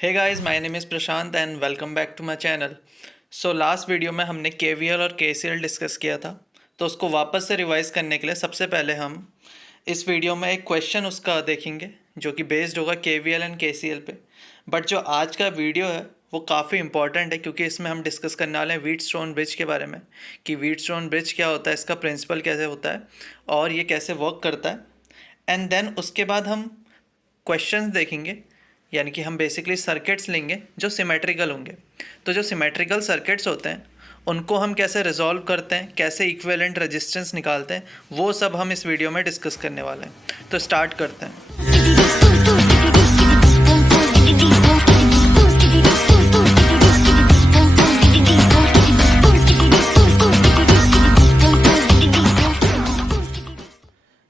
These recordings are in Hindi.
Hey guys, my name is Prashant and welcome back to my channel. So last video में हमने केवीएल और केसीएल डिस्कस किया था, तो उसको वापस से रिवाइज करने के लिए सबसे पहले हम इस वीडियो में एक क्वेश्चन उसका देखेंगे जो कि बेस्ड होगा केवीएल एंड केसीएल पे। बट जो आज का वीडियो है वो काफ़ी इंपॉर्टेंट है क्योंकि इसमें हम डिस्कस करने वाले हैं व्हीटस्टोन ब्रिज के बारे में कि व्हीटस्टोन ब्रिज क्या होता है, इसका प्रिंसिपल कैसे होता है और ये कैसे वर्क करता है। एंड देन उसके बाद हम क्वेश्चंस देखेंगे, यानी कि हम बेसिकली सर्किट्स लेंगे जो सिमेट्रिकल होंगे। तो जो सिमेट्रिकल सर्किट्स होते हैं उनको हम कैसे रिजॉल्व करते हैं, कैसे इक्विवेलेंट रेजिस्टेंस निकालते हैं, वो सब हम इस वीडियो में डिस्कस करने वाले हैं। तो स्टार्ट करते हैं।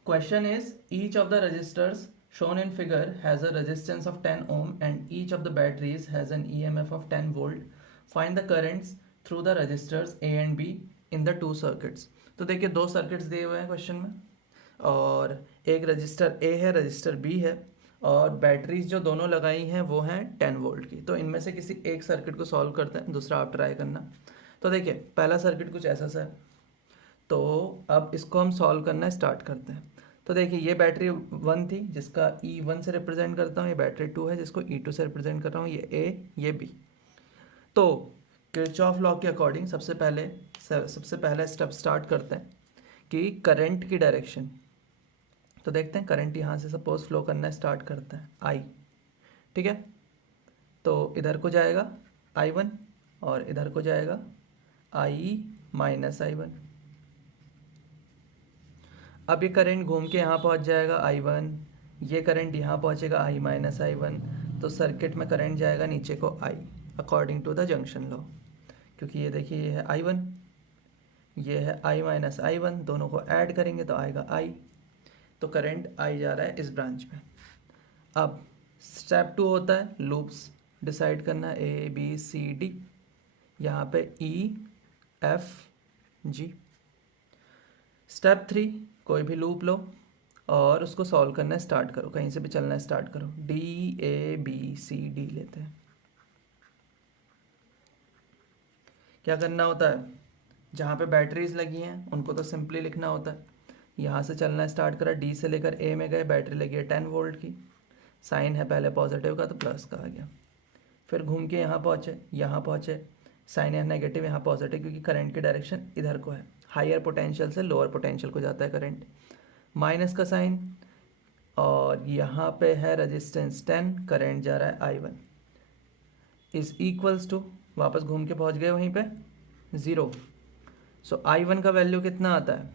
Question is, each of the resistors shown in figure has a resistance of 10 ohm and each of the batteries has an EMF of 10 volt. Find the currents through the resistors A and B in the two circuits. तो देखिए दो सर्किट्स दिए हुए हैं क्वेश्चन में और एक रजिस्टर A है, रजिस्टर B है और बैटरीज जो दोनों लगाई हैं वो हैं 10 वोल्ट की। तो इनमें से किसी एक सर्किट को सॉल्व करते हैं, दूसरा आप ट्राई करना। तो देखिए पहला सर्किट कुछ ऐसा सा है, तो अब इसको हम सॉल्व करना स्टार्ट करते हैं। तो देखिए ये बैटरी 1 थी जिसका E1 से रिप्रेजेंट करता हूँ, ये बैटरी 2 है जिसको E2 से रिप्रेजेंट कर रहा हूँ, ये A ये B। तो किरचॉफ लॉ के अकॉर्डिंग सबसे पहले स्टेप स्टार्ट करते हैं कि करंट की डायरेक्शन। तो देखते हैं करंट यहाँ से सपोज फ्लो करना स्टार्ट करते हैं I, ठीक है। तो इधर को जाएगा I1 और इधर को जाएगा I माइनस I1। अब ये करंट घूम के यहाँ पहुँच जाएगा I1, ये करंट यहाँ पहुँचेगा I माइनस I1। तो सर्किट में करंट जाएगा नीचे को I according to the junction law, क्योंकि ये देखिए ये है I1, ये है I माइनस I1, दोनों को ऐड करेंगे तो आएगा I। तो करंट I जा रहा है इस ब्रांच में। अब स्टेप 2 होता है लूप्स डिसाइड करना, ABCD, यहाँ पे EFG। स्टेप 3 कोई भी लूप लो और उसको सॉल्व करना स्टार्ट करो, कहीं से भी चलना स्टार्ट करो। DABCD लेते हैं। क्या करना होता है, जहाँ पे बैटरीज लगी हैं उनको तो सिंपली लिखना होता है। यहाँ से चलना स्टार्ट करा, D से लेकर A में गए, बैटरी लगी है 10 वोल्ट की, साइन है पहले पॉजिटिव का तो प्लस का आ गया। फिर घूम के यहाँ पहुँचे, साइन है नेगेटिव, यहाँ पॉजिटिव, क्योंकि करंट की डायरेक्शन इधर को है, हायर पोटेंशियल से लोअर पोटेंशियल को जाता है करंट। माइनस का साइन और यहाँ पे है रेजिस्टेंस 10, करंट जा रहा है I1 इज इक्वल्स टू, वापस घूम के पहुँच गए वहीं पे 0। सो I1 का वैल्यू कितना आता है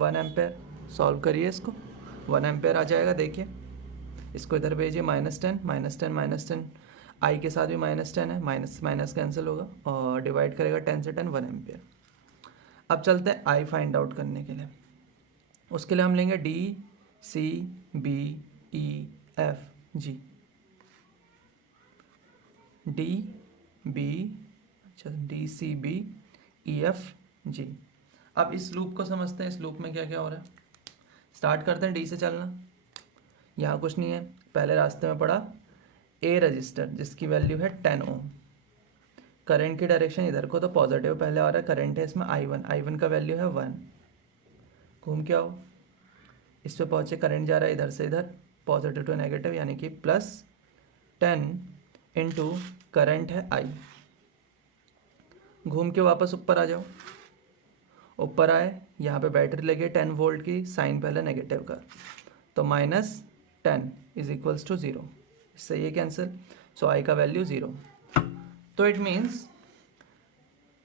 1 एम्पेयर। सॉल्व करिए इसको, 1 एम्पेयर आ जाएगा। देखिए इसको इधर भेजिए, -10 I के साथ भी -10 है, माइनस कैंसिल होगा और डिवाइड करेगा 10 से 10 1 एम्पेयर। अब चलते हैं I फाइंड आउट करने के लिए। उसके लिए हम लेंगे DCBEFG, DCBEFG। अब इस लूप को समझते हैं, इस लूप में क्या क्या हो रहा है। स्टार्ट करते हैं D से चलना, यहाँ कुछ नहीं है, पहले रास्ते में पड़ा A रजिस्टर जिसकी वैल्यू है 10 ओम। करंट की डायरेक्शन इधर को तो पॉजिटिव पहले आ रहा है, करंट है इसमें I1 का वैल्यू है 1। घूम के आओ, इस पे पहुँचे, करंट जा रहा है इधर से इधर, पॉजिटिव टू नेगेटिव, यानी कि +10 इंटू करंट है I। घूम के वापस ऊपर आ जाओ, ऊपर आए, यहाँ पे बैटरी लगी 10 वोल्ट की, साइन पहले नेगेटिव का, तो -10 इज इक्वल्स टू 0। इससे ये कैंसिल, सो I का वैल्यू 0। तो इट मीन्स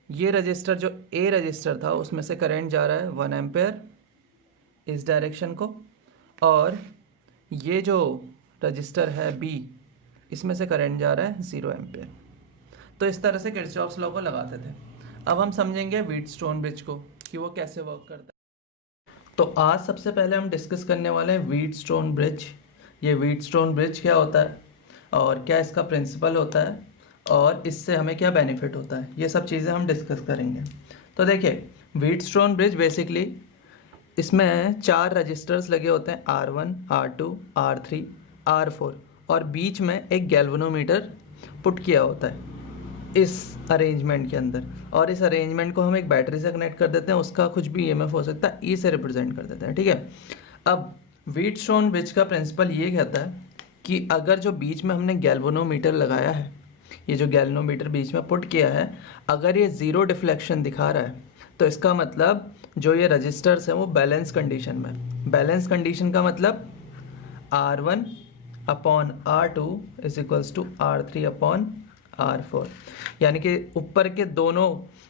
ये रजिस्टर जो A रजिस्टर था उसमें से करंट जा रहा है 1 एम्पेयर इस डायरेक्शन को, और ये जो रजिस्टर है B इसमें से करंट जा रहा है 0 एम्पेयर। तो इस तरह से किरचॉफ्स लॉ को लगाते थे। अब हम समझेंगे व्हीटस्टोन ब्रिज को कि वो कैसे वर्क करता है। तो आज सबसे पहले हम डिस्कस करने वाले हैं व्हीटस्टोन ब्रिज। ये व्हीटस्टोन ब्रिज क्या होता है और क्या इसका प्रिंसिपल होता है और इससे हमें क्या बेनिफिट होता है, ये सब चीज़ें हम डिस्कस करेंगे। तो देखिए व्हीटस्टोन ब्रिज बेसिकली इसमें 4 रजिस्टर्स लगे होते हैं, R1, R2, R3, R4, और बीच में एक गैल्वेनोमीटर पुट किया होता है इस अरेंजमेंट के अंदर, और इस अरेंजमेंट को हम एक बैटरी से कनेक्ट कर देते हैं, उसका कुछ भी ईएमएफ हो सकता है, ई से रिप्रेजेंट कर देते हैं, ठीक है। अब व्हीटस्टोन ब्रिज का प्रिंसिपल ये कहता है कि अगर जो बीच में हमने गैल्वेनोमीटर लगाया है, ये जो गैल्वेनोमीटर बीच में पुट किया है, अगर ये ज़ीरो डिफ्लेक्शन दिखा रहा है तो इसका मतलब जो ये रजिस्टर्स हैं वो बैलेंस कंडीशन में। बैलेंस कंडीशन का मतलब R1 upon R2 is equals to R3 upon R4, यानी कि ऊपर के दोनों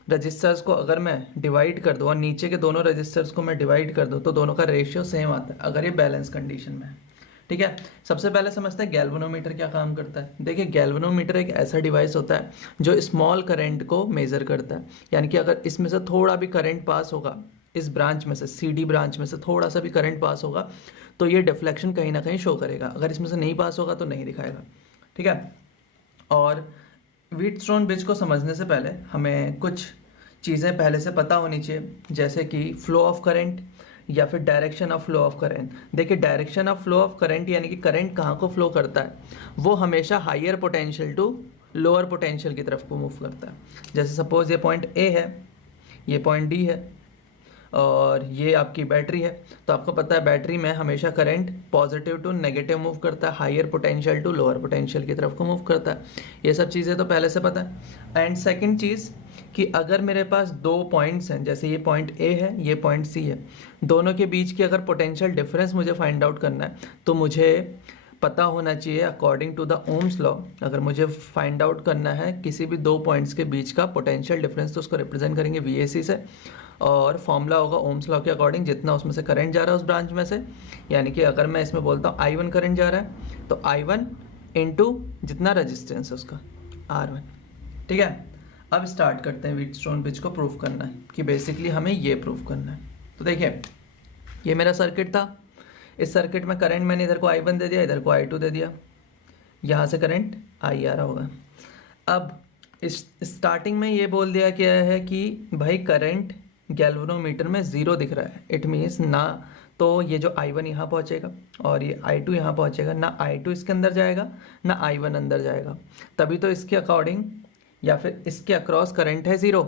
रजिस्टर्स को अगर मैं डिवाइड कर दूँ और नीचे के दोनों रजिस्टर्स को मैं डिवाइड कर दूँ तो दोनों का रेशियो सेम आता है अगर ये बैलेंस कंडीशन में है, ठीक है। सबसे पहले समझते हैं गैल्वेनोमीटर क्या काम करता है। देखिए, गैल्वेनोमीटर एक ऐसा डिवाइस होता है जो स्मॉल करंट को मेज़र करता है, यानी कि अगर इसमें से थोड़ा भी करंट पास होगा, इस ब्रांच में से, CD ब्रांच में से थोड़ा सा भी करंट पास होगा तो ये डिफ्लेक्शन कहीं ना कहीं शो करेगा, अगर इसमें से नहीं पास होगा तो नहीं दिखाएगा, ठीक है। और व्हीटस्टोन ब्रिज को समझने से पहले हमें कुछ चीज़ें पहले से पता होनी चाहिए, जैसे कि फ्लो ऑफ करंट या फिर direction of flow of current. देखिए, direction of flow of current यानी कि करंट कहाँ को फ्लो करता है, वो हमेशा higher potential to lower potential की तरफ को मूव करता है। जैसे सपोज ये पॉइंट A है, ये पॉइंट D है और ये आपकी बैटरी है, तो आपको पता है बैटरी में हमेशा current positive to negative move करता है, higher potential to lower potential की तरफ को मूव करता है। ये सब चीज़ें तो पहले से पता है। एंड सेकंड चीज़ कि अगर मेरे पास दो पॉइंट्स हैं, जैसे ये पॉइंट A है, ये पॉइंट C है, दोनों के बीच की अगर पोटेंशियल डिफरेंस मुझे फाइंड आउट करना है तो मुझे पता होना चाहिए according to the Ohm's law, अगर मुझे फाइंड आउट करना है किसी भी दो पॉइंट्स के बीच का पोटेंशियल डिफरेंस तो उसको रिप्रेजेंट करेंगे VAC से, और फॉर्मूला होगा ओम्स लॉ के अकॉर्डिंग जितना उसमें से करंट जा रहा है उस ब्रांच में से, यानी कि अगर मैं इसमें बोलता हूँ I1 करंट जा रहा है तो I1 इंटू जितना रजिस्टेंस है उसका R1, ठीक है। अब स्टार्ट करते हैं व्हीटस्टोन ब्रिज को प्रूव करना है कि बेसिकली हमें ये प्रूव करना है। तो देखिए, ये मेरा सर्किट था, इस सर्किट में करंट मैंने इधर को I1 दे दिया, इधर को I2 दे दिया, यहाँ से करंट I आ रहा होगा। अब इस स्टार्टिंग में ये बोल दिया गया है कि भाई करंट गैल्वेनोमीटर में ज़ीरो दिख रहा है, इट मीन्स ना तो ये जो I1 यहाँ पहुँचेगा और ये I2 यहाँ पहुँचेगा, ना I2 इसके अंदर जाएगा ना I1 अंदर जाएगा, तभी तो इसके अकॉर्डिंग या फिर इसके अक्रॉस करंट है ज़ीरो,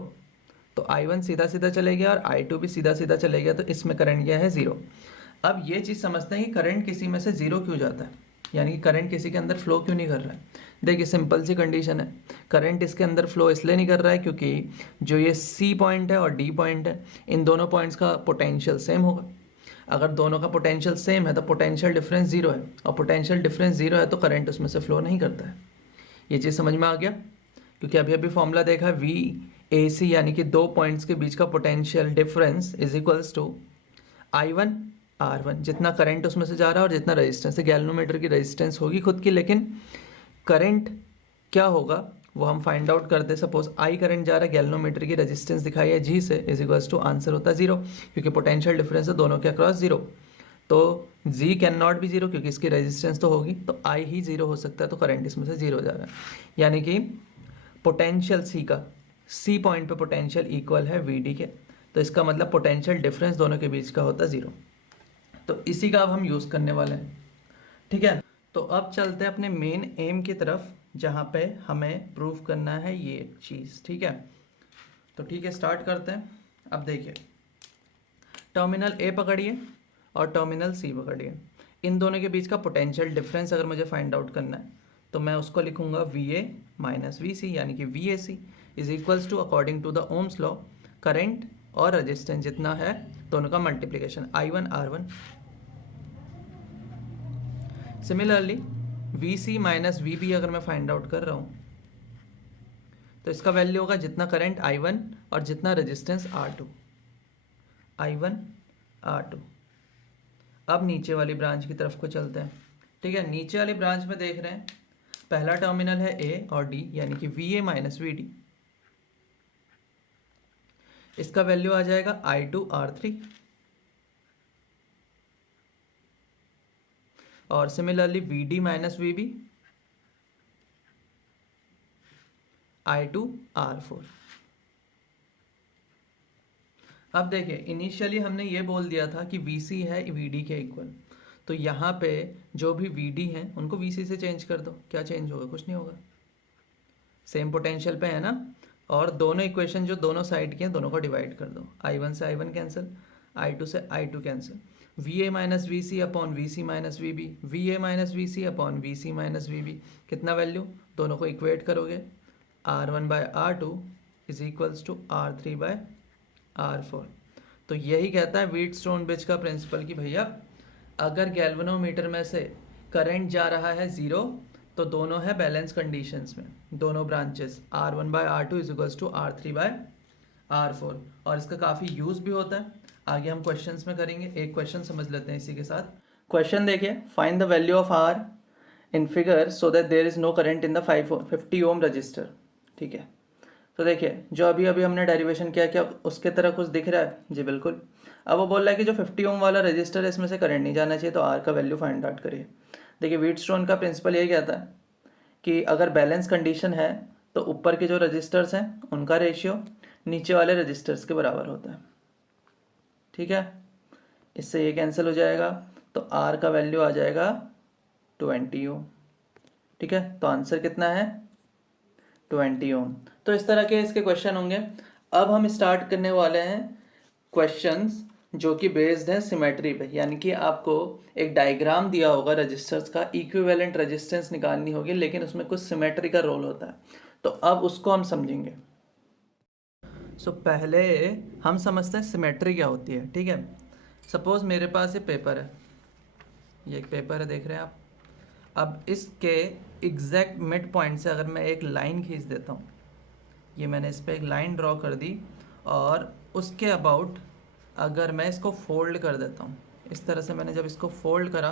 तो I1 सीधा सीधा चले गया और I2 भी सीधा सीधा चले गया, तो इसमें करंट गया है ज़ीरो। अब ये चीज़ समझते हैं कि करंट किसी में से ज़ीरो क्यों जाता है, यानी कि करंट किसी के अंदर फ्लो क्यों नहीं कर रहा है। देखिए, सिंपल सी कंडीशन है, करंट इसके अंदर फ्लो इसलिए नहीं कर रहा है क्योंकि जो ये C पॉइंट है और D पॉइंट है, इन दोनों पॉइंट्स का पोटेंशियल सेम होगा। अगर दोनों का पोटेंशियल सेम है तो पोटेंशियल डिफरेंस ज़ीरो है, और पोटेंशियल डिफरेंस ज़ीरो है तो करंट उसमें से फ्लो नहीं करता है। ये चीज़ समझ में आ गया, क्योंकि अभी अभी फॉर्मूला देखा VAC यानी कि दो पॉइंट्स के बीच का potential difference is equals to I1 R1, जितना करंट उसमें से जा रहा है और जितना रेजिस्टेंस है। गैल्वेनोमीटर की रेजिस्टेंस होगी खुद की, लेकिन करंट क्या होगा वो हम फाइंड आउट करते हैं। सपोज I करंट जा रहा है, गैल्वेनोमीटर की रेजिस्टेंस दिखाई है G से, इज इक्वल्स टू आंसर होता है जीरो, क्योंकि पोटेंशियल डिफरेंस है दोनों के अक्रॉस जीरो, तो G can not be zero क्योंकि इसकी रेजिस्टेंस तो होगी, तो I ही जीरो हो सकता है, तो करंट इसमें से जीरो जा रहा है, यानी कि पोटेंशियल C पॉइंट पे पोटेंशियल इक्वल है VD के, तो इसका मतलब पोटेंशियल डिफरेंस दोनों के बीच का होता है जीरो। तो इसी का अब हम यूज़ करने वाले हैं, ठीक है। तो अब चलते हैं अपने मेन एम की तरफ, जहाँ पे हमें प्रूव करना है ये चीज़, ठीक है। तो ठीक है, स्टार्ट करते हैं। अब देखिए, टर्मिनल A पकड़िए और टर्मिनल C पकड़िए, इन दोनों के बीच का पोटेंशियल डिफरेंस अगर मुझे फाइंड आउट करना है तो मैं उसको लिखूंगा VA माइनस VC, यानी कि VAC is equals to according to the Ohm's law current और रेजिस्टेंस जितना है दोनों का multiplication I1 R1। Similarly VC minus VB अगर मैं फाइंड आउट कर रहा हूँ तो इसका वैल्यू होगा जितना करंट I1 और जितना रेजिस्टेंस R2, I1 R2। अब नीचे वाली ब्रांच की तरफ को चलते हैं, ठीक है। नीचे वाली ब्रांच में देख रहे हैं पहला टर्मिनल है A और D, यानी कि VA माइनस VD, इसका वैल्यू आ जाएगा I2 R3, और similarly VD minus VB I2 R4। अब देखिए, इनिशियली हमने ये बोल दिया था कि VC है VD के इक्वल, तो यहाँ पे जो भी VD हैं उनको VC से चेंज कर दो, क्या चेंज होगा, कुछ नहीं होगा, सेम पोटेंशियल पे है ना, और दोनों इक्वेशन जो दोनों साइड के हैं दोनों को डिवाइड कर दो, I1 से I1 कैंसिल, I2 से I2 cancel, VA minus VC upon VC minus VB, VA minus VC upon VC minus VB, कितना वैल्यू, दोनों को इक्वेट करोगे, R1 by R2 is equals to R3 by R4। तो यही कहता है व्हीटस्टोन ब्रिज का प्रिंसिपल कि भैया अगर गैल्वेनोमीटर में से करंट जा रहा है ज़ीरो तो दोनों है बैलेंस कंडीशंस में, दोनों branches R1 by R2 is equals to R3 by R4। और इसका काफ़ी यूज़ भी होता है, आगे हम क्वेश्चंस में करेंगे। एक क्वेश्चन समझ लेते हैं इसी के साथ। क्वेश्चन देखिए, find the value of R in figure so that there is no current in the 50 ohm resistor. ठीक है, तो देखिए जो अभी अभी हमने डेरिवेशन किया, क्या उसके तरह कुछ दिख रहा है? जी बिल्कुल। अब वो बोल रहा है कि जो 50 ओम वाला रजिस्टर है इसमें से करंट नहीं जाना चाहिए, तो R का वैल्यू फाइंड आउट करिए। देखिए व्हीटस्टोन का प्रिंसिपल यही कहता है कि अगर बैलेंस कंडीशन है तो ऊपर के जो रजिस्टर्स हैं उनका रेशियो नीचे वाले रजिस्टर्स के बराबर होता है। ठीक है, इससे ये कैंसिल हो जाएगा, तो R का वैल्यू आ जाएगा 20 ओम। ठीक है, तो आंसर कितना है? 20 ओम। तो इस तरह के इसके क्वेश्चन होंगे। अब हम स्टार्ट करने वाले हैं क्वेश्चंस जो कि बेस्ड है सिमेट्री पे, यानी कि आपको एक डायग्राम दिया होगा रजिस्टर्स का, इक्विवेलेंट रेजिस्टेंस निकालनी होगी, लेकिन उसमें कुछ सिमेट्री का रोल होता है, तो अब उसको हम समझेंगे। सो पहले हम समझते हैं सिमेट्री क्या होती है। ठीक है, सपोज मेरे पास ये पेपर है, ये एक पेपर है, देख रहे हैं आप। अब इसके एग्जैक्ट मिड पॉइंट से अगर मैं एक लाइन खींच देता हूँ, ये मैंने इस पर एक लाइन ड्रॉ कर दी, और उसके अबाउट अगर मैं इसको फोल्ड कर देता हूँ, इस तरह से मैंने जब इसको फोल्ड करा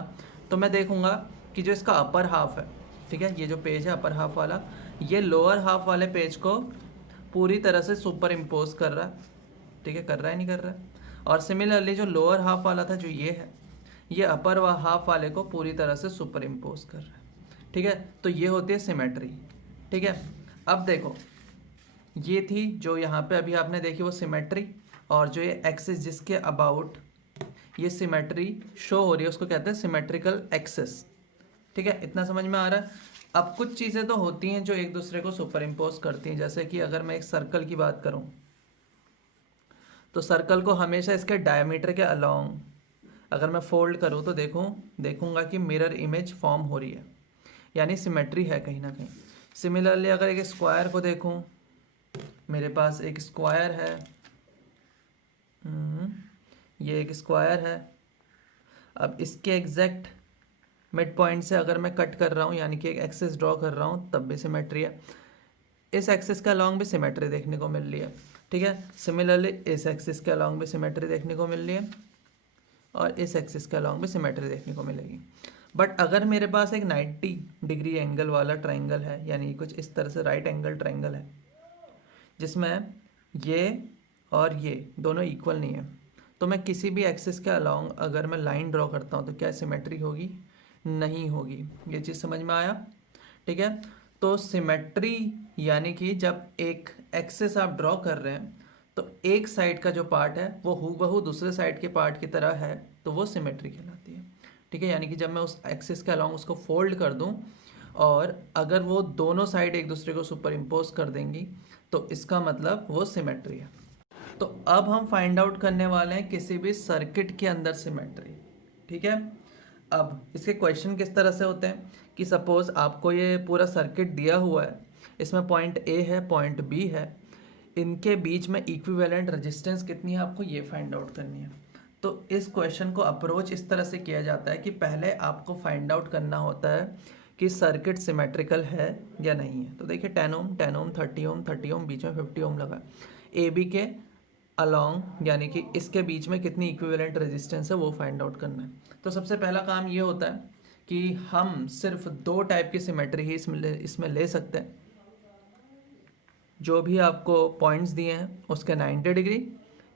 तो मैं देखूँगा कि जो इसका अपर हाफ है, ठीक है, ये जो पेज है अपर हाफ वाला, ये लोअर हाफ वाले पेज को पूरी तरह से सुपर इम्पोज कर रहा है। ठीक है, कर रहा है नहीं कर रहा है? और सिमिलरली जो लोअर हाफ वाला था जो ये है, ये अपर हाफ वाले को पूरी तरह से सुपर इम्पोज कर रहा है। ठीक है, तो ये होती है सिमेट्री। ठीक है, अब देखो ये थी जो यहाँ पे अभी आपने देखी वो सिमेट्री, और जो ये एक्सिस जिसके अबाउट ये सिमेट्री शो हो रही है उसको कहते हैं सिमेट्रिकल एक्सिस। ठीक है, इतना समझ में आ रहा है? अब कुछ चीज़ें तो होती हैं जो एक दूसरे को सुपर इम्पोज करती हैं, जैसे कि अगर मैं एक सर्कल की बात करूं तो सर्कल को हमेशा इसके डायमीटर के अलोंग अगर मैं फोल्ड करूं तो देखूंगा कि मिरर इमेज फॉर्म हो रही है, यानी सिमेट्री है कहीं ना कहीं। सिमिलरली अगर एक स्क्वायर को देखूं, मेरे पास एक स्क्वायर है, ये एक स्क्वायर है। अब इसके एग्जैक्ट मिड पॉइंट से अगर मैं कट कर रहा हूँ, यानी कि एक एक्सिस ड्रॉ कर रहा हूँ, तब भी सिमेट्री है। इस एक्सिस के अलॉन्ग भी सिमेट्री देखने को मिल रही है। ठीक है, सिमिलरली इस एक्सिस के अलॉन्ग भी सिमेट्री देखने को मिल रही है, और इस एक्सिस के अलॉन्ग भी सिमेट्री देखने को मिलेगी। बट अगर मेरे पास एक 90 डिग्री एंगल वाला ट्राइंगल है, यानी कुछ इस तरह से राइट एंगल ट्राइंगल है, जिसमें ये और ये दोनों इक्वल नहीं है, तो मैं किसी भी एक्सिस के अलॉन्ग अगर मैं लाइन ड्रॉ करता हूँ तो क्या सिमेट्री होगी? नहीं होगी। ये चीज़ समझ में आया? ठीक है, तो सिमेट्री यानी कि जब एक एक्सिस आप ड्रॉ कर रहे हैं तो एक साइड का जो पार्ट है वो हूबहू दूसरे साइड के पार्ट की तरह है, तो वो सिमेट्री कहलाती है। ठीक है, यानी कि जब मैं उस एक्सिस के अलॉन्ग उसको फोल्ड कर दूं और अगर वो दोनों साइड एक दूसरे को सुपर इम्पोज कर देंगी तो इसका मतलब वो सिमेट्री है। तो अब हम फाइंड आउट करने वाले हैं किसी भी सर्किट के अंदर सिमेट्री। ठीक है, अब इसके क्वेश्चन किस तरह से होते हैं कि सपोज आपको ये पूरा सर्किट दिया हुआ है, इसमें पॉइंट ए है, पॉइंट बी है, इनके बीच में इक्विवेलेंट रेजिस्टेंस कितनी है आपको ये फाइंड आउट करनी है। तो इस क्वेश्चन को अप्रोच इस तरह से किया जाता है कि पहले आपको फाइंड आउट करना होता है कि सर्किट सिमेट्रिकल है या नहीं है। तो देखिए 10 ओम 10 ओम 30 ओम 30 ओम, बीच में 50 ओम लगा। ए बी के अलॉन्ग यानी कि इसके बीच में कितनी इक्विवेलेंट रेजिस्टेंस है वो फाइंड आउट करना है। तो सबसे पहला काम ये होता है कि हम सिर्फ दो टाइप की सिमेट्री ही इसमें ले सकते हैं। जो भी आपको पॉइंट्स दिए हैं उसके 90 डिग्री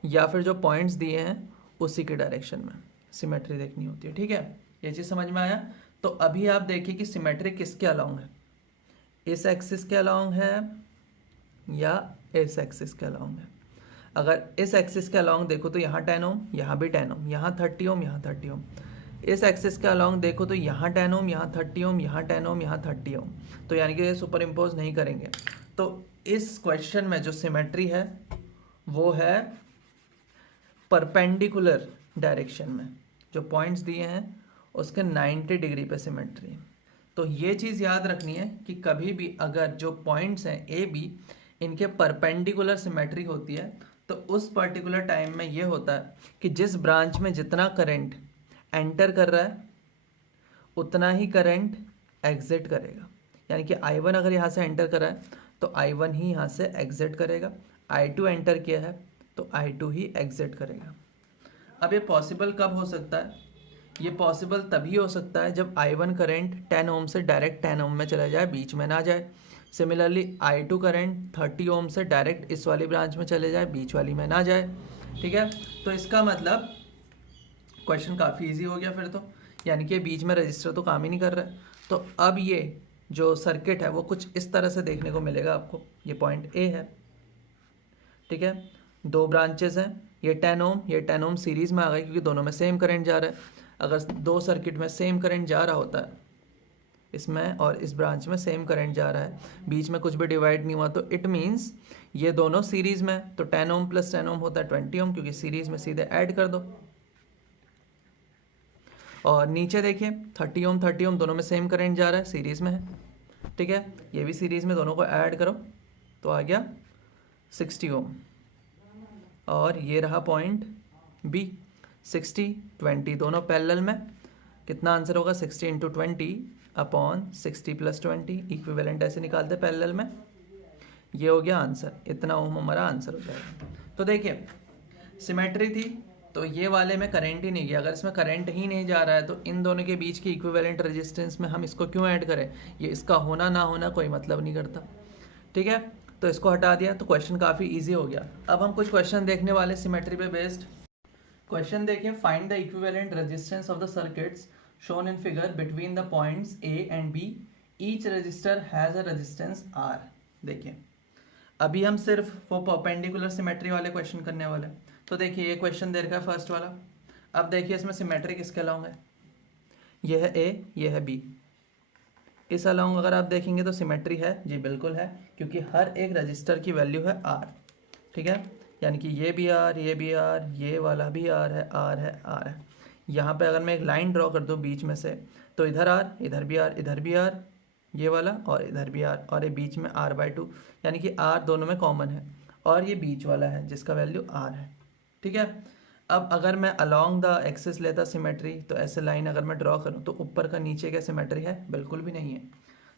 या फिर जो पॉइंट्स दिए हैं उसी के डायरेक्शन में सिमेट्री देखनी होती है। ठीक है, ये चीज़ समझ में आया? तो अभी आप देखिए कि सिमेट्री किसके अलॉन्ग है, इस एक्सिस के अलॉन्ग है या इस एक्सिस के अलॉन्ग है। अगर इस एक्सिस के अलॉन्ग देखो तो यहाँ 10 ओम, यहाँ भी 10 ओम, यहाँ 30 ओम, यहाँ 30 ओम। इस एक्सिस के अलॉन्ग देखो तो यहाँ 10 ओम, यहाँ 30 ओम, यहाँ 10 ओम, यहाँ 30 ओम। तो यानी कि ये सुपर इम्पोज नहीं करेंगे। तो इस क्वेश्चन में जो सिमेट्री है वो है परपेंडिकुलर डायरेक्शन में, जो पॉइंट्स दिए हैं उसके 90 डिग्री पे सिमेट्री। तो ये चीज़ याद रखनी है कि कभी भी अगर जो पॉइंट्स हैं ए बी, इनके परपेंडिकुलर सिमेट्री होती है तो उस पर्टिकुलर टाइम में ये होता है कि जिस ब्रांच में जितना करंट एंटर कर रहा है उतना ही करंट एग्जिट करेगा। यानी कि I1 अगर यहाँ से एंटर कर रहा है तो I1 ही यहाँ से एग्जिट करेगा, I2 एंटर किया है तो I2 ही एग्जिट करेगा। अब ये पॉसिबल कब हो सकता है? ये पॉसिबल तभी हो सकता है जब I1 करंट 10 ओम से डायरेक्ट 10 ओम में चला जाए, बीच में ना जाए। सिमिलरली I2 करंट 30 ओम से डायरेक्ट इस वाली ब्रांच में चले जाए, बीच वाली में ना जाए। ठीक है, तो इसका मतलब क्वेश्चन काफ़ी इजी हो गया फिर तो, यानी कि बीच में रजिस्टर तो काम ही नहीं कर रहा है। तो अब ये जो सर्किट है वो कुछ इस तरह से देखने को मिलेगा आपको। ये पॉइंट ए है, ठीक है, दो ब्रांचेस हैं, ये 10 ओम, ये 10 ओम सीरीज़ में आ गए क्योंकि दोनों में सेम करंट जा रहा है। अगर दो सर्किट में सेम करंट जा रहा होता है, इसमें और इस ब्रांच में सेम करंट जा रहा है, बीच में कुछ भी डिवाइड नहीं हुआ, तो इट मीन्स ये दोनों सीरीज़ में, तो 10 ओम प्लस 10 ओम होता है 20 ओम, क्योंकि सीरीज़ में सीधे ऐड कर दो। और नीचे देखिए 30 ओम दोनों में सेम करंट जा रहा है, सीरीज़ में है, ठीक है, ये भी सीरीज़ में, दोनों को ऐड करो तो आ गया 60 ओम। और ये रहा पॉइंट बी, 60 20 दोनों पैरेलल में, कितना आंसर होगा 60 इंटू 20 अपॉन 60 प्लस 20, इक्विवेलेंट ऐसे निकालते पैरेलल में, ये हो गया आंसर, इतना ओम हमारा आंसर हो जाएगा। तो देखिए सिमेट्री थी तो ये वाले में करंट ही नहीं गया, अगर इसमें करंट ही नहीं जा रहा है तो इन दोनों के बीच की इक्विवेलेंट रेजिस्टेंस में हम इसको क्यों ऐड करें, ये इसका होना ना होना कोई मतलब नहीं करता। ठीक है, तो इसको हटा दिया तो क्वेश्चन काफ़ी इजी हो गया। अब हम कुछ क्वेश्चन देखने वाले सिमेट्री पे बेस्ड। क्वेश्चन देखिए, find the equivalent resistance of the circuits shown in figure between the points A and B, each resistor has a resistance R. देखिए अभी हम सिर्फ वो परपेंडिकुलर सिमेट्री वाले क्वेश्चन करने वाले हैं। तो देखिए ये क्वेश्चन दे रखा है फर्स्ट वाला, अब देखिए इसमें सिमेट्री किसके अलाउंग है, ये है ए, ये है बी, इस अलाउंग अगर आप देखेंगे तो सिमेट्री है जी, बिल्कुल है, क्योंकि हर एक रजिस्टर की वैल्यू है आर। ठीक है, यानी कि ये भी आर, ये भी आर, ये वाला भी आर है, आर है, आर है। यहाँ पे अगर मैं एक लाइन ड्रॉ कर दूँ बीच में से, तो इधर आर, इधर भी आर, इधर भी आर, ये वाला, और इधर भी आर, और ये बीच में r/2, यानी कि आर दोनों में कॉमन है, और ये बीच वाला है जिसका वैल्यू आर है। ठीक है, अब अगर मैं अलॉन्ग द एक्सिस लेता सिमेट्री, तो ऐसे लाइन अगर मैं ड्रॉ करूँ तो ऊपर का नीचे क्या सिमेट्री है, बिल्कुल भी नहीं है।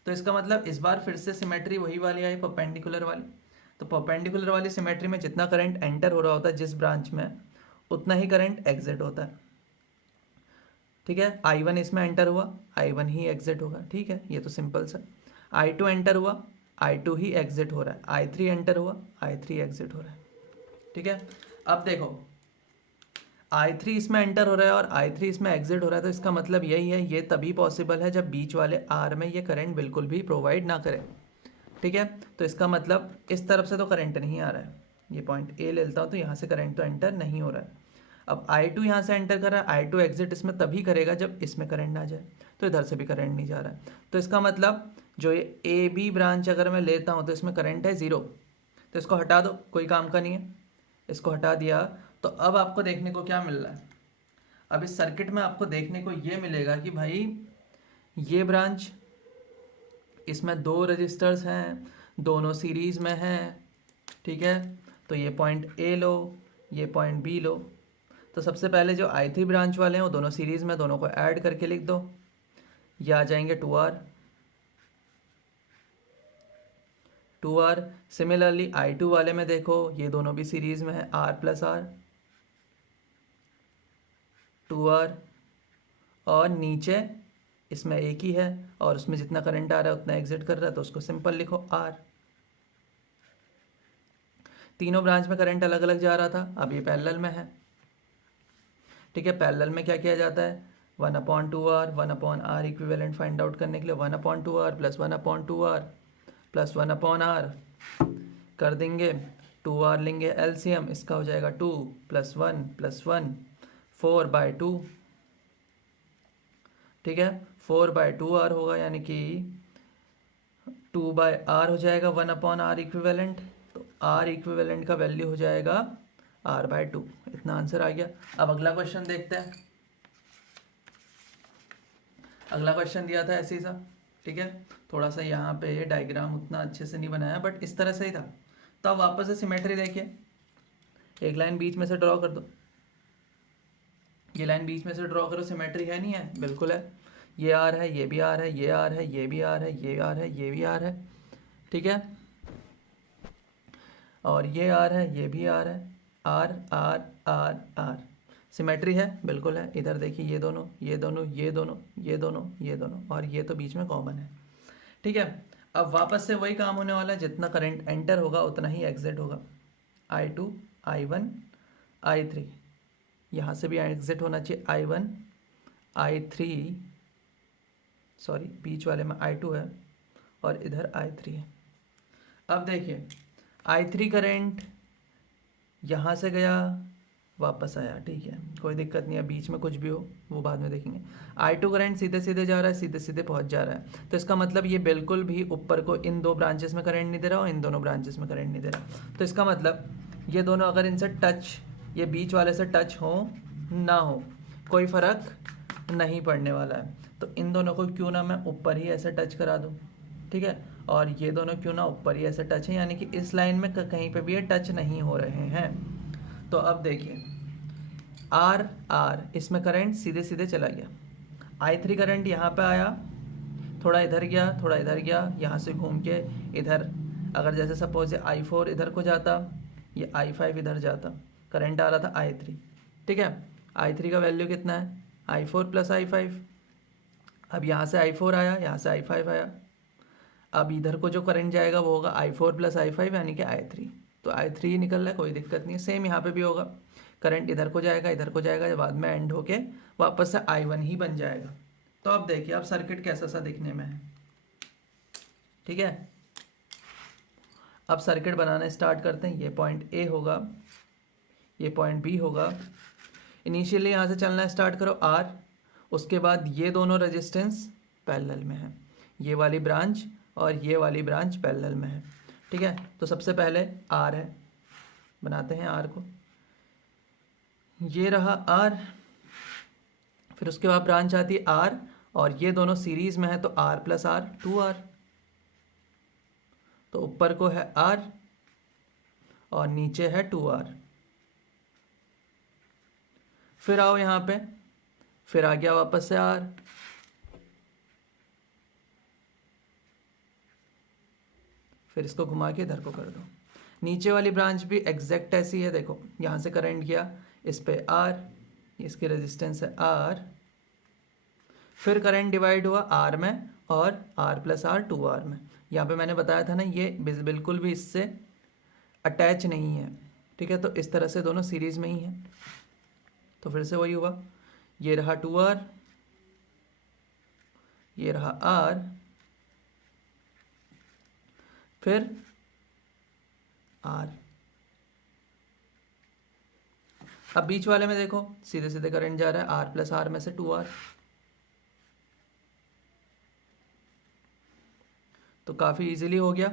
तो इसका मतलब इस बार फिर से सिमेट्री वही वाली आई, परपेंडिकुलर वाली। तो परपेंडिकुलर वाली सिमेट्री में जितना करंट एंटर हो रहा होता है जिस ब्रांच में, उतना ही करंट एग्जिट होता है। ठीक है, I1 इसमें एंटर हुआ, I1 ही एग्जिट होगा। ठीक है, ये तो सिंपल सा। I2 एंटर हुआ, I2 ही एग्जिट हो रहा है, I3 एंटर हुआ, I3 एग्जिट हो रहा है। ठीक है, अब देखो I3 इसमें एंटर हो रहा है और I3 इसमें एग्जिट हो रहा है, तो इसका मतलब यही है, ये तभी पॉसिबल है जब बीच वाले R में ये करंट बिल्कुल भी प्रोवाइड ना करे। ठीक है, तो इसका मतलब इस तरफ से तो करंट नहीं आ रहा है, ये पॉइंट ए ले लेता हूँ, तो यहाँ से करंट तो एंटर नहीं हो रहा है। अब I2 यहाँ से एंटर कर रहा है, I2 एग्जिट इसमें तभी करेगा जब इसमें करंट ना जाए, तो इधर से भी करंट नहीं जा रहा है। तो इसका मतलब जो ये ए बी ब्रांच अगर मैं लेता हूँ तो इसमें करंट है 0, तो इसको हटा दो, कोई काम का नहीं है, इसको हटा दिया। तो अब आपको देखने को क्या मिल रहा है, अब इस सर्किट में आपको देखने को ये मिलेगा कि भाई ये ब्रांच, इसमें दो रजिस्टर्स हैं, दोनों सीरीज में हैं। ठीक है, तो ये पॉइंट ए लो, ये पॉइंट बी लो। तो सबसे पहले जो I3 ब्रांच वाले हैं वो दोनों सीरीज़ में, दोनों को ऐड करके लिख दो, ये आ जाएंगे 2R। सिमिलरली I2 वाले में देखो, ये दोनों भी सीरीज़ में है, R प्लस R, 2R, और नीचे इसमें एक ही है और उसमें जितना करंट आ रहा है उतना एग्जिट कर रहा है, तो उसको सिंपल लिखो R। तीनों ब्रांच में करंट अलग अलग जा रहा था, अब ये पैरेलल में है। ठीक है, पैरेलल में क्या किया जाता है, 1/2R, 1/R equivalent find out करने के लिए 1/2R plus 1/2R plus 1/R कर देंगे, 2R लेंगे LCM, इसका हो जाएगा 2 + 1 + 1 4/2। ठीक है, 4/2R होगा, यानी कि 2/r हो जाएगा 1/r इक्विवेलेंट, तो r इक्विवेलेंट का वैल्यू हो जाएगा r/2। इतना आंसर आ गया। अब अगला क्वेश्चन देखते हैं। अगला क्वेश्चन दिया था ऐसे ही सा, ठीक है, थोड़ा सा यहाँ पे डायग्राम उतना अच्छे से नहीं बनाया बट इस तरह से ही था। तो अब वापस से सिमेट्री देखिए, एक लाइन बीच में से ड्रॉ कर दो, ये लाइन बीच में से ड्रॉ करो, सिमेट्री है नहीं है? बिल्कुल है। ये आर है, ये भी आर है, ये आर है, ये भी आर है, ये आर है, ये भी आर है, ठीक है, और ये आर है, ये भी आर है, R R R R, symmetry है, बिल्कुल है। इधर देखिए ये दोनों, ये दोनों, ये दोनों, ये दोनों, ये दोनों, और ये तो बीच में कॉमन है, ठीक है। अब वापस से वही काम होने वाला है, जितना करंट एंटर होगा उतना ही एग्जिट होगा। I2, I1, I3, यहाँ से भी एग्जिट होना चाहिए I1, I3, सॉरी बीच वाले में I2 है और इधर I3 है। अब देखिए I3 करंट यहाँ से गया, वापस आया, ठीक है, कोई दिक्कत नहीं है, बीच में कुछ भी हो वो बाद में देखेंगे। I2 करंट सीधे सीधे जा रहा है, सीधे सीधे पहुँच जा रहा है, तो इसका मतलब ये बिल्कुल भी ऊपर को इन दो ब्रांचेस में करंट नहीं दे रहा और इन दोनों ब्रांचेस में करंट नहीं दे रहा। तो इसका मतलब ये दोनों अगर इनसे टच, ये बीच वाले से टच हो ना हो, कोई फ़र्क नहीं पड़ने वाला है। तो इन दोनों को क्यों ना मैं ऊपर ही ऐसे टच करा दूँ, ठीक है, और ये दोनों क्यों ना ऊपर ही ऐसे टच हैं, यानी कि इस लाइन में कहीं पे भी ये टच नहीं हो रहे हैं। तो अब देखिए आर आर, इसमें करंट सीधे सीधे चला गया, I3 करंट यहाँ पे आया, थोड़ा इधर गया, थोड़ा इधर गया, यहाँ से घूम के इधर, अगर जैसे सपोज I4 इधर को जाता, ये I5 इधर जाता, करंट आ रहा था I3, ठीक है। I3 का वैल्यू कितना है? I4 + I5। अब यहाँ से I4 आया, यहाँ से I5 आया, अब इधर को जो करंट जाएगा वो होगा I4 + I5 यानी कि I3, तो I3 ही निकल रहा है, कोई दिक्कत नहीं है। सेम यहाँ पे भी होगा, करंट इधर को जाएगा, इधर को जाएगा, बाद में एंड होके वापस से I1 ही बन जाएगा। तो अब देखिए अब सर्किट कैसा सा दिखने में है, ठीक है। अब सर्किट बनाना स्टार्ट करते हैं। ये पॉइंट A होगा, ये पॉइंट B होगा। इनिशियली यहाँ से चलना स्टार्ट करो R, उसके बाद ये दोनों रेजिस्टेंस पैरेलल में है, ये वाली ब्रांच और ये वाली ब्रांच पैरेलल में है, ठीक है। तो सबसे पहले R है, बनाते हैं R को, ये रहा R, फिर उसके बाद ब्रांच आती है R, और ये दोनों सीरीज में है तो R + R 2R, तो ऊपर को है R और नीचे है 2R। फिर आओ यहाँ पे, फिर आ गया वापस से R, फिर इसको घुमा के इधर को कर दो। नीचे वाली ब्रांच भी एग्जैक्ट ऐसी है, देखो यहाँ से करंट गया, इस पे R, इसकी रेजिस्टेंस है R, फिर करंट डिवाइड हुआ R में और R + R 2R में। यहाँ पे मैंने बताया था ना, ये बिल्कुल भी इससे अटैच नहीं है, ठीक है, तो इस तरह से दोनों सीरीज में ही है। तो फिर से वही हुआ, ये रहा 2R, ये रहा R, फिर R। अब बीच वाले में देखो सीधे सीधे करंट जा रहा है, R + R में से 2R, तो काफ़ी इजीली हो गया,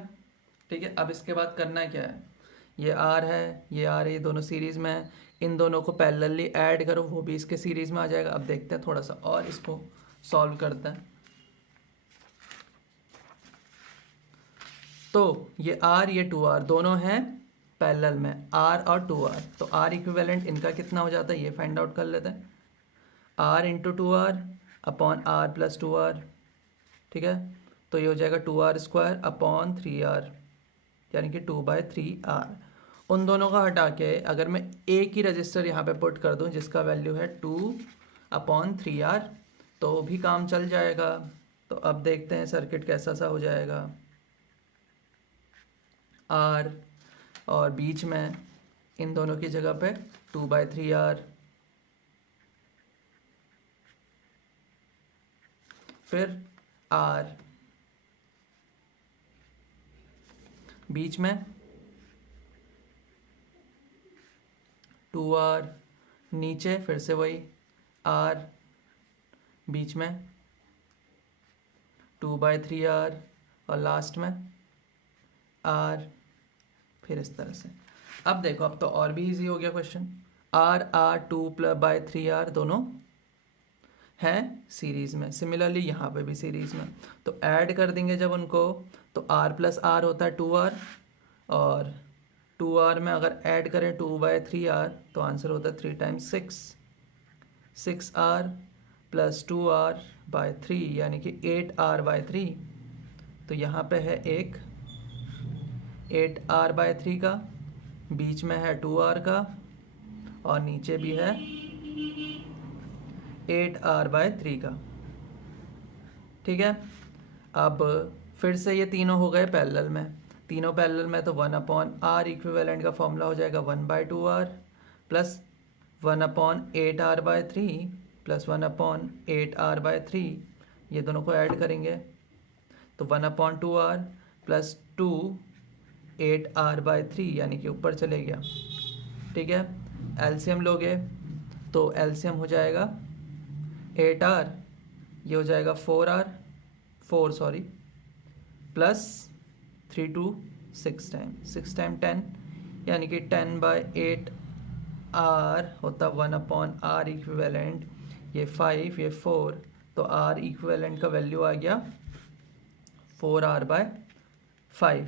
ठीक है। अब इसके बाद करना क्या है, ये R है, ये R है, ये दोनों सीरीज़ में है, इन दोनों को पैरेलली ऐड करो, वो भी इसके सीरीज़ में आ जाएगा। अब देखते हैं थोड़ा सा और इसको सॉल्व करते हैं। तो ये R, ये 2R दोनों हैं पैरेलल में, R और 2R, तो R इक्विवेलेंट इनका कितना हो जाता है ये फाइंड आउट कर लेते हैं। R × 2R / R + 2R, ठीक है, तो ये हो जाएगा 2R² / 3R, यानी कि 2/3R। उन दोनों का हटा के अगर मैं एक ही रजिस्टर यहाँ पे पुट कर दूँ जिसका वैल्यू है 2/3R, तो भी काम चल जाएगा। तो अब देखते हैं सर्किट कैसा सा हो जाएगा। R और बीच में इन दोनों की जगह पे 2/3R, फिर R, बीच में 2R, नीचे फिर से वही R, बीच में 2/3R और लास्ट में आर, फिर इस तरह से। अब देखो, अब तो और भी इजी हो गया क्वेश्चन। आर आर 2/3 आर दोनों हैं सीरीज़ में, सिमिलरली यहाँ पे भी सीरीज़ में। तो ऐड कर देंगे जब उनको, तो आर प्लस आर होता है 2r, और 2r में अगर ऐड करें 2/3r तो आंसर होता है 3 × 6, 6r प्लस 2r/3 यानी कि 8r/3। तो यहाँ पे है एक 8r/3 का, बीच में है 2r का, और नीचे भी है 8r/3 का। ठीक है, अब फिर से ये तीनों हो गए पैरेलल में, तीनों पैरेलल में, तो 1/r इक्विवेलेंट का फॉर्मूला हो जाएगा 1/2r plus 1/8r/3 plus 1/8r/3। ये दोनों को ऐड करेंगे तो 1/2r प्लस 2 8r/3 यानी कि ऊपर चले गया। ठीक है, एलसीएम लोगे तो एलसीएम हो जाएगा 8r, ये हो जाएगा 4 प्लस 3 2 6 टाइम 10 यानी कि 10/8r होता 1/r इक्विवेलेंट। ये 5 ये 4, तो r इक्विवेलेंट का वैल्यू आ गया 4r/5।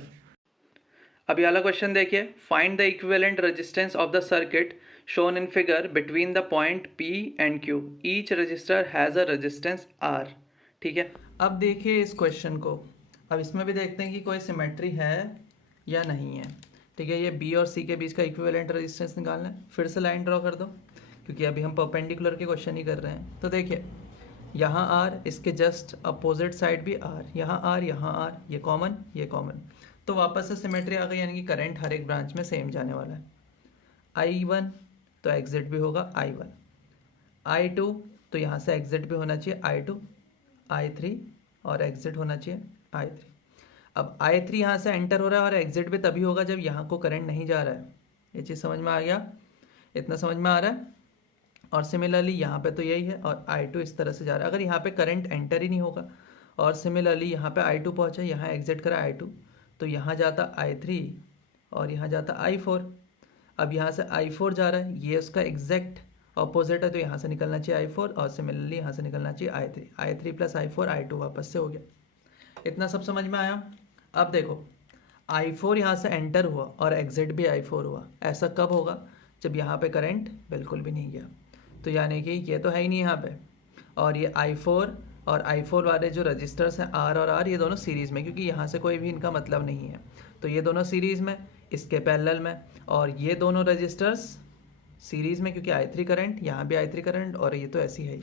अब ये वाला क्वेश्चन देखिए, find the equivalent resistance of the circuit shown in figure between the point P and Q. Each resistor has a resistance R. ठीक है, अब देखिए इस क्वेश्चन को, अब इसमें भी देखते हैं कि कोई सिमेट्री है या नहीं है। ठीक है, ये B और C के बीच का इक्विवेलेंट रेजिस्टेंस निकालना है। फिर से लाइन ड्रॉ कर दो, क्योंकि अभी हम परपेंडिकुलर के क्वेश्चन ही कर रहे हैं। तो देखिए, यहाँ R, इसके जस्ट अपोजिट साइड भी R, यहाँ R, यहाँ R, ये कॉमन, ये कॉमन, तो वापस से सिमेट्री आ गई, यानी कि करंट हर एक ब्रांच में सेम जाने वाला है। I1 तो एग्जिट भी होगा I1, I2 तो यहाँ से एग्जिट भी होना चाहिए I2, I3 और एग्जिट होना चाहिए I3। अब I3 यहाँ से एंटर हो रहा है और एग्जिट भी तभी होगा जब यहाँ को करंट नहीं जा रहा है। ये चीज़ समझ में आ गया, इतना समझ में आ रहा है। और सिमिलरली यहाँ पे तो यही है, और I2 इस तरह से जा रहा है। अगर यहाँ पे करंट एंटर ही नहीं होगा और सिमिलरली यहाँ पे I2 पहुँचा, यहाँ एग्जिट करा I2, तो यहाँ जाता I3 और यहाँ जाता I4। अब यहाँ से I4 जा रहा है, ये उसका एग्जैक्ट ऑपोजिट है, तो यहाँ से निकलना चाहिए I4 और सिमिलरली यहाँ से निकलना चाहिए I3। I3 plus I4 I2 वापस से हो गया। इतना सब समझ में आया। अब देखो, I4 यहाँ से एंटर हुआ और एग्जिट भी I4 हुआ। ऐसा कब होगा? जब यहाँ पे करंट बिल्कुल भी नहीं गया। तो यानी कि ये तो है ही नहीं यहाँ पे, और ये I4 और I4 वाले जो रजिस्टर्स हैं R और R, ये दोनों सीरीज़ में, क्योंकि यहाँ से कोई भी इनका मतलब नहीं है, तो ये दोनों सीरीज़ में, इसके पैरेलल में, और ये दोनों रजिस्टर्स सीरीज़ में, क्योंकि I3 करंट, यहाँ भी I3 करंट, और ये तो ऐसी है ही।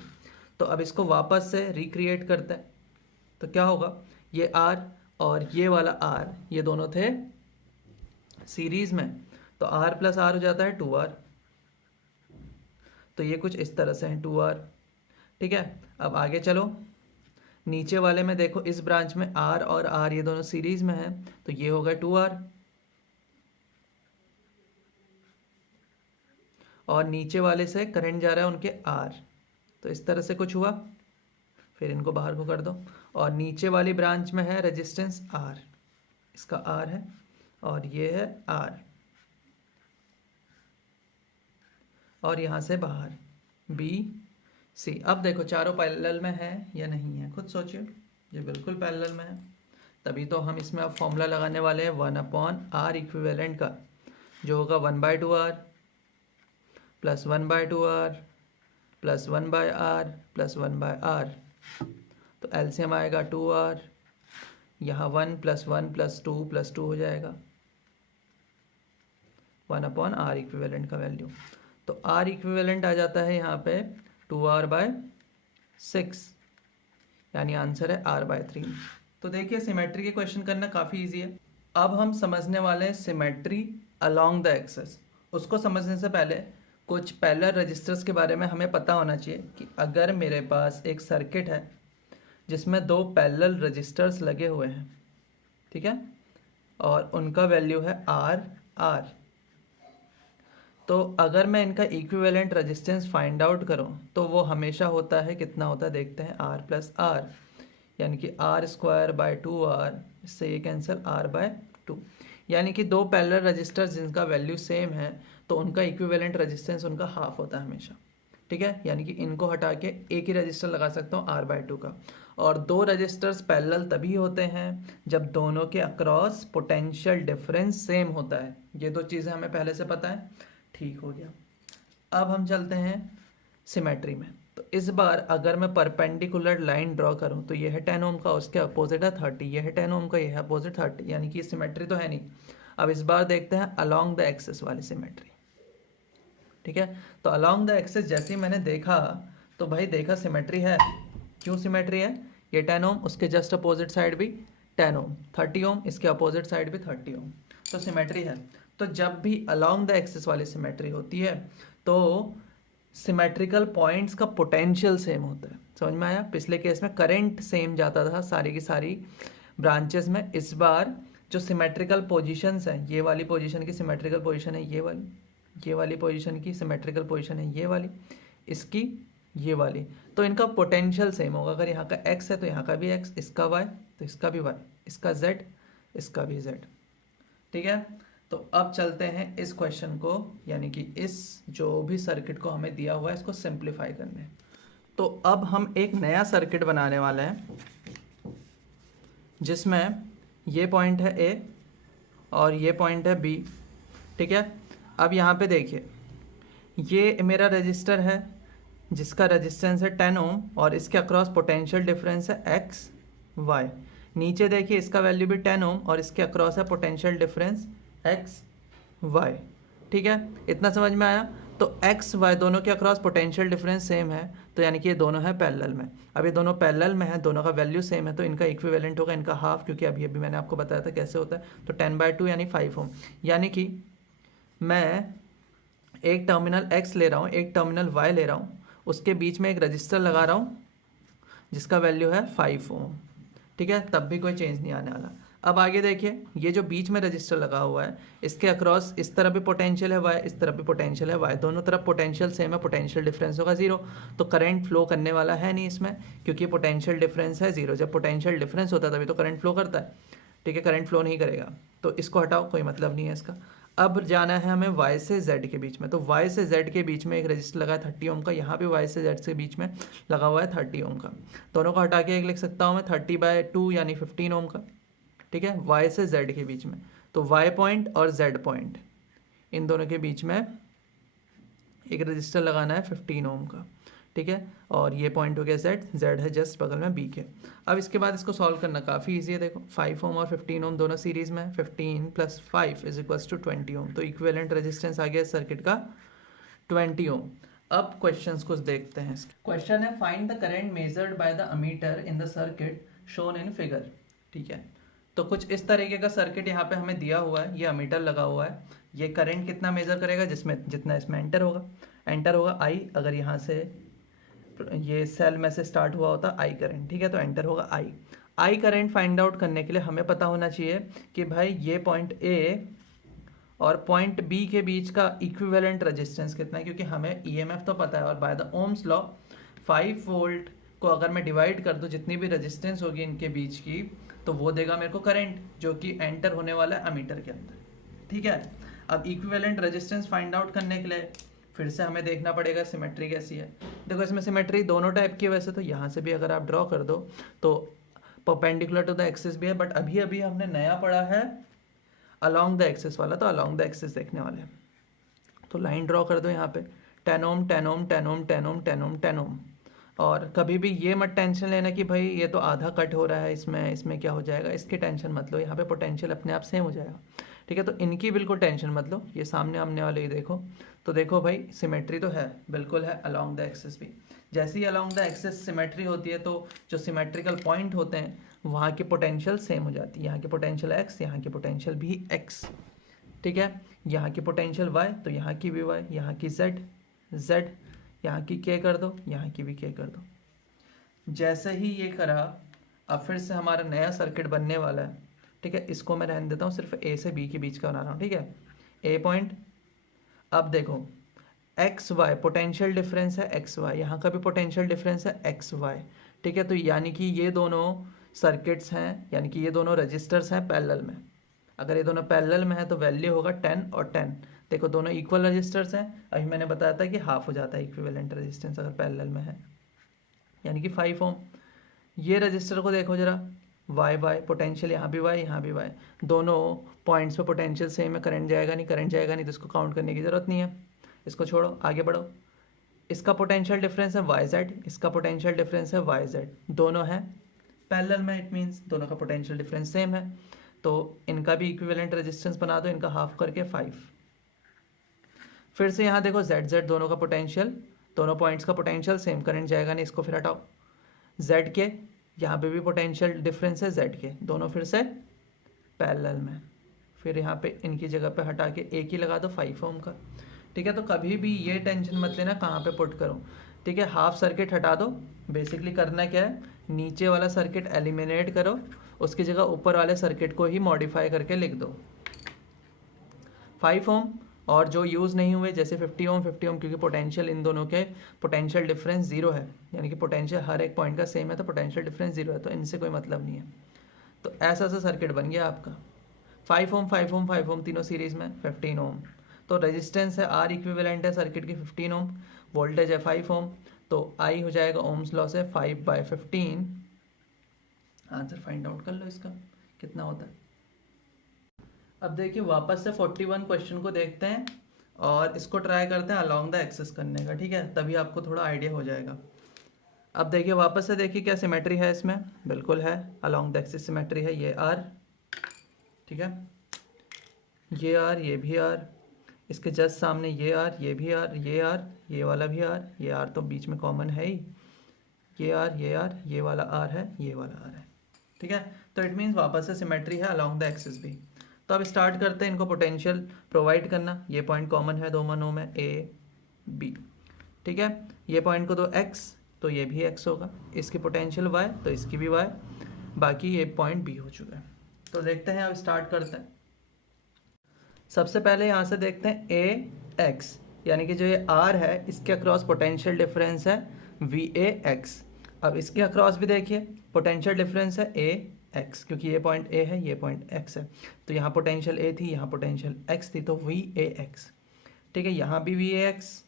तो अब इसको वापस से रिक्रिएट करते हैं, तो क्या होगा, ये R और ये वाला R, ये दोनों थे सीरीज़ में, तो R प्लस R हो जाता है 2R। तो ये कुछ इस तरह से है 2R। ठीक है, अब आगे चलो, नीचे वाले में देखो, इस ब्रांच में R और R ये दोनों सीरीज़ में हैं, तो ये होगा 2R, और नीचे वाले से करंट जा रहा है उनके R, तो इस तरह से कुछ हुआ। फिर इनको बाहर को कर दो, और नीचे वाली ब्रांच में है रेजिस्टेंस R, इसका R है और ये है R, और यहाँ से बाहर B C। अब देखो चारों पैरेलल में है या नहीं है, खुद सोचिए। ये बिल्कुल पैरेलल में है, तभी तो हम इसमें अब फॉर्मूला लगाने वाले हैं 1/r इक्विवेलेंट का, जो होगा 1/2r plus 1/2r plus 1/r plus 1/r। तो एलसीएम आएगा 2r, यहाँ 1 प्लस 1 प्लस 2 प्लस 2 हो जाएगा 1/r इक्विवेलेंट का वैल्यू। तो r इक्विवेलेंट आ जाता है यहाँ पे 2r/6, यानी आंसर है r/3। तो देखिए, सिमेट्री के क्वेश्चन करना काफ़ी इजी है। अब हम समझने वाले हैं सिमेट्री अलोंग द एक्सेस। उसको समझने से पहले कुछ पैरेलल रजिस्टर्स के बारे में हमें पता होना चाहिए कि अगर मेरे पास एक सर्किट है जिसमें दो पैरेलल रजिस्टर्स लगे हुए हैं, ठीक है, और उनका वैल्यू है R, तो अगर मैं इनका इक्विवेलेंट रेजिस्टेंस फाइंड आउट करूं तो वो हमेशा होता है, कितना होता है देखते हैं, R प्लस R, यानी कि R² / 2R इससे ये कैंसिल, R/2, यानी कि दो पैरेलल रजिस्टर्स जिनका वैल्यू सेम है तो उनका इक्विवेलेंट रेजिस्टेंस उनका हाफ होता है हमेशा, ठीक है। यानी कि इनको हटा के एक ही रजिस्टर लगा सकता हूँ R/2 का। और दो रजिस्टर्स पैरेलल तभी होते हैं जब दोनों के अक्रॉस पोटेंशियल डिफरेंस सेम होता है। ये दो चीज़ें हमें पहले से पता है, ठीक हो गया। अब हम चलते हैं सिमेट्री में। तो इस बार अगर मैं परपेंडिकुलर लाइन ड्रॉ करूं तो ये है 10 ओम का, उसके अपोजिट है 30, ये है 10 ओम का, ये है अपोजिट 30, यानी कि सिमेट्री तो है नहीं। अब इस बार देखते हैं अलोंग द एक्सिस वाली सिमेट्री, ठीक है। तो अलोंग द एक्सिस जैसे ही मैंने देखा तो भाई देखा सिमेट्री है। क्यों सिमेट्री है? ये 10 ओम, उसके जस्ट अपोजिट साइड भी 10 ओम, 30 ओम, इसके अपोजिट साइड भी 30 ओम, तो सिमेट्री है। तो जब भी अलोंग द एक्सिस वाली सिमेट्री होती है तो सिमेट्रिकल पॉइंट्स का पोटेंशियल सेम होता है। समझ में आया? पिछले केस में करंट सेम जाता था सारी की सारी ब्रांचेस में, इस बार जो सिमेट्रिकल पोजीशंस हैं, ये वाली पोजीशन की सिमेट्रिकल पोजीशन है ये वाली, ये वाली पोजीशन की सिमेट्रिकल पोजीशन है ये वाली, इसकी ये वाली, तो इनका पोटेंशियल सेम होगा। अगर यहाँ का x है तो यहाँ का भी x, इसका y तो इसका भी y, इसका z, इसका भी z, ठीक है। तो अब चलते हैं इस क्वेश्चन को, यानी कि इस जो भी सर्किट को हमें दिया हुआ है इसको सिंप्लीफाई करने। तो अब हम एक नया सर्किट बनाने वाले हैं जिसमें ये पॉइंट है A और ये पॉइंट है B, ठीक है। अब यहाँ पे देखिए, ये मेरा रजिस्टर है जिसका रेजिस्टेंस है 10 ओम और इसके अक्रॉस पोटेंशियल डिफरेंस है एक्स वाई। नीचे देखिए इसका वैल्यू भी 10 ओम और इसके अक्रॉस है पोटेंशियल डिफरेंस एक्स वाई, ठीक है। इतना समझ में आया? तो एक्स वाई दोनों के अक्रॉस पोटेंशियल डिफरेंस सेम है, तो यानी कि ये दोनों है पैरेलल में। अब ये दोनों पैरेलल में है, दोनों का वैल्यू सेम है, तो इनका इक्विवेलेंट होगा इनका हाफ, क्योंकि अभी अभी मैंने आपको बताया था कैसे होता है। तो 10/2 यानी 5 ओम, यानी कि मैं एक टर्मिनल x ले रहा हूँ, एक टर्मिनल y ले रहा हूँ, उसके बीच में एक रजिस्टर लगा रहा हूँ जिसका वैल्यू है 5 ओम, ठीक है। तब भी कोई चेंज नहीं आने वाला। अब आगे देखिए, ये जो बीच में रजिस्टर लगा हुआ है इसके अक्रॉस इस तरफ भी पोटेंशियल है y, इस तरफ भी पोटेंशियल है y, दोनों तरफ पोटेंशियल सेम है, पोटेंशियल डिफरेंस होगा 0, तो करंट फ्लो करने वाला है नहीं इसमें, क्योंकि पोटेंशियल डिफरेंस है 0। जब पोटेंशियल डिफरेंस होता है तभी तो करंट फ्लो करता है, ठीक है। करंट फ्लो नहीं करेगा, तो इसको हटाओ, कोई मतलब नहीं है इसका। अब जाना है हमें y से z के बीच में, तो y से z के बीच में एक रजिस्टर लगा है 30 ओम का, यहाँ भी y से z के बीच में लगा हुआ है 30 ओम का। दोनों को हटा के एक लिख सकता हूँ मैं 30/2 यानी 15 ओम का, ठीक है, y से z के बीच में। तो y पॉइंट और z पॉइंट इन दोनों के बीच में एक रजिस्टर लगाना है 15 ओम का, ठीक है। और ये पॉइंट हो गया z है जस्ट बगल में b के। अब इसके बाद इसको सॉल्व करना काफ़ी इजी है। देखो 5 ओम और 15 ओम दोनों सीरीज़ में, 15 + 5 = 20 ओम, तो इक्विवेलेंट रेजिस्टेंस आ गया सर्किट का 20 ओम। अब क्वेश्चंस कुछ देखते हैं। क्वेश्चन है find the current measured by the ammeter in the circuit shown in figure, ठीक है। तो कुछ इस तरीके का सर्किट यहाँ पे हमें दिया हुआ है, ये अमीटर लगा हुआ है, ये करंट कितना मेजर करेगा, जिसमें जितना इसमें एंटर होगा I, अगर यहाँ से ये सेल में से स्टार्ट हुआ होता I करंट, ठीक है, तो एंटर होगा I करंट फाइंड आउट करने के लिए हमें पता होना चाहिए कि भाई ये पॉइंट A और पॉइंट B के बीच का इक्विवेलेंट रेजिस्टेंस कितना है, क्योंकि हमें EMF तो पता है, और by the Ohm's law 5 volt को अगर मैं डिवाइड कर दूं जितनी भी रेजिस्टेंस होगी इनके बीच की, तो वो देगा मेरे को करंट जो कि एंटर होने वाला है अमीटर के अंदर, ठीक है। अब इक्विवेलेंट रेजिस्टेंस फाइंड आउट करने के लिए फिर से हमें देखना पड़ेगा सिमेट्री कैसी है। देखो इसमें सिमेट्री दोनों टाइप की है वैसे तो, यहाँ से भी अगर आप ड्रॉ कर दो तो परपेंडिकुलर टू द एक्सिस भी है, बट अभी अभी हमने नया पढ़ा है अलोंग द एक्सिस वाला, तो अलोंग द एक्सिस देखने वाले हैं। तो लाइन ड्रॉ कर दो यहाँ पे 10 ओम 10 ओम 10 ओम 10 ओम 10 ओम 10 ओम। और कभी भी ये मत टेंशन लेना कि भाई ये तो आधा कट हो रहा है इसमें क्या हो जाएगा, इसकी टेंशन मत लो, यहाँ पे पोटेंशियल अपने आप सेम हो जाएगा, ठीक है। तो इनकी बिल्कुल टेंशन मत लो, ये सामने आमने वाले ही देखो। तो देखो भाई सिमेट्री तो है, बिल्कुल है अलोंग द एक्सिस भी। जैसे ही अलोंग द एक्सिस सिमेट्री होती है तो जो सिमेट्रिकल पॉइंट होते हैं वहाँ की पोटेंशियल सेम हो जाती है, यहाँ की पोटेंशियल x, यहाँ की पोटेंशियल भी x, ठीक है। यहाँ की पोटेंशियल y तो यहाँ की भी y, यहाँ की z, यहाँ की k कर दो, यहाँ की भी k कर दो। जैसे ही ये करा अब फिर से हमारा नया सर्किट बनने वाला है, ठीक है। इसको मैं रहने देता हूँ, सिर्फ A से B के बीच का बना रहा हूँ, ठीक है, A पॉइंट। अब देखो एक्स वाई पोटेंशियल डिफरेंस है एक्स वाई, यहाँ का भी पोटेंशियल डिफरेंस है एक्स वाई, ठीक है। तो यानी कि ये दोनों सर्किट्स हैं, यानी कि ये दोनों रजिस्टर्स हैं पैरेलल में। अगर ये दोनों पैरेलल में है तो वैल्यू होगा 10 और 10। देखो दोनों इक्वल रजिस्टर्स हैं, अभी मैंने बताया था कि हाफ हो जाता है इक्विवेलेंट रेजिस्टेंस अगर पैरेलल में है, यानी कि 5 ओम। ये रजिस्टर को देखो जरा, वाई वाई पोटेंशियल, यहाँ भी वाई यहाँ भी वाई, दोनों पॉइंट्स पे पोटेंशियल सेम है, करंट जाएगा नहीं, करंट जाएगा नहीं, तो इसको काउंट करने की ज़रूरत नहीं है, इसको छोड़ो आगे बढ़ो। इसका पोटेंशियल डिफरेंस है वाई जेड, इसका पोटेंशियल डिफरेंस है वाई जेड, दोनों हैं पैरेलल में, इट मीन्स दोनों का पोटेंशियल डिफरेंस सेम है, तो इनका भी इक्विवेलेंट रेजिस्टेंस बना दो, इनका हाफ करके 5। फिर से यहाँ देखो जेड जेड दोनों का पोटेंशियल, दोनों पॉइंट्स का पोटेंशियल सेम, करंट जाएगा नहीं, इसको फिर हटाओ। जेड के यहाँ पे भी पोटेंशियल डिफरेंस है जेड के, दोनों फिर से पैरेलल में, फिर यहाँ पे इनकी जगह पे हटा के एक ही लगा दो 5 ओम का। ठीक है, तो कभी भी ये टेंशन मत लेना कहाँ पे पुट करूँ। ठीक है, हाफ सर्किट हटा दो, बेसिकली करना क्या है, नीचे वाला सर्किट एलिमिनेट करो, उसकी जगह ऊपर वाले सर्किट को ही मॉडिफाई करके लिख दो। 5 ओम और जो यूज़ नहीं हुए जैसे 50 ओम, 50 ओम क्योंकि पोटेंशियल इन दोनों के पोटेंशियल डिफरेंस 0 है, यानी कि पोटेंशियल हर एक पॉइंट का सेम है, तो पोटेंशियल डिफरेंस 0 है, तो इनसे कोई मतलब नहीं है। तो ऐसा सा सर्किट बन गया आपका। 5 ओम 5 ओम 5 ओम तीनों सीरीज में 15 ओम, तो रेजिस्टेंस है आर इक्विवेलेंट है सर्किट की 15 ओम, वोल्टेज है 5 ओम, तो आई हो जाएगा ओम्स लॉ से 5/15। आंसर फाइंड आउट कर लो इसका कितना होता है। अब देखिए वापस से 41 क्वेश्चन को देखते हैं और इसको ट्राई करते हैं अलोंग द एक्सिस करने का, ठीक है, तभी आपको थोड़ा आइडिया हो जाएगा। अब देखिए वापस से देखिए क्या सिमेट्री है इसमें, बिल्कुल है, अलोंग द एक्सिस सिमेट्री है, ये आर, ठीक है, ये आर, ये भी आर, इसके जस्ट सामने ये आर, ये भी आर, ये आर, ये वाला भी आर, ये आर तो बीच में कॉमन है ही, ये आर, ये आर, ये वाला आर है, ये वाला आर है, ठीक है, तो इट मीन्स वापस से सिमेट्री है अलोंग द एक्सिस भी। तो अब स्टार्ट करते हैं इनको पोटेंशियल प्रोवाइड करना। ये पॉइंट कॉमन है दोनों में, ए बी, ठीक है, ये पॉइंट को दो एक्स, तो ये भी एक्स होगा, इसकी पोटेंशियल वाई तो इसकी भी वाई, बाकी ये पॉइंट बी हो चुका है। तो देखते हैं, अब स्टार्ट करते हैं। सबसे पहले यहाँ से देखते हैं ए एक्स, यानी कि जो ये आर है इसके अक्रॉस पोटेंशियल डिफरेंस है वी ए एक्स। अब इसके अक्रॉस भी देखिए पोटेंशियल डिफरेंस है ए एक्स, क्योंकि ये पॉइंट ए है, ये पॉइंट एक्स है, तो यहाँ पोटेंशियल ए थी, यहाँ पोटेंशियल एक्स थी, तो वी ए एक्स, ठीक है, यहाँ भी वी ए एक्स,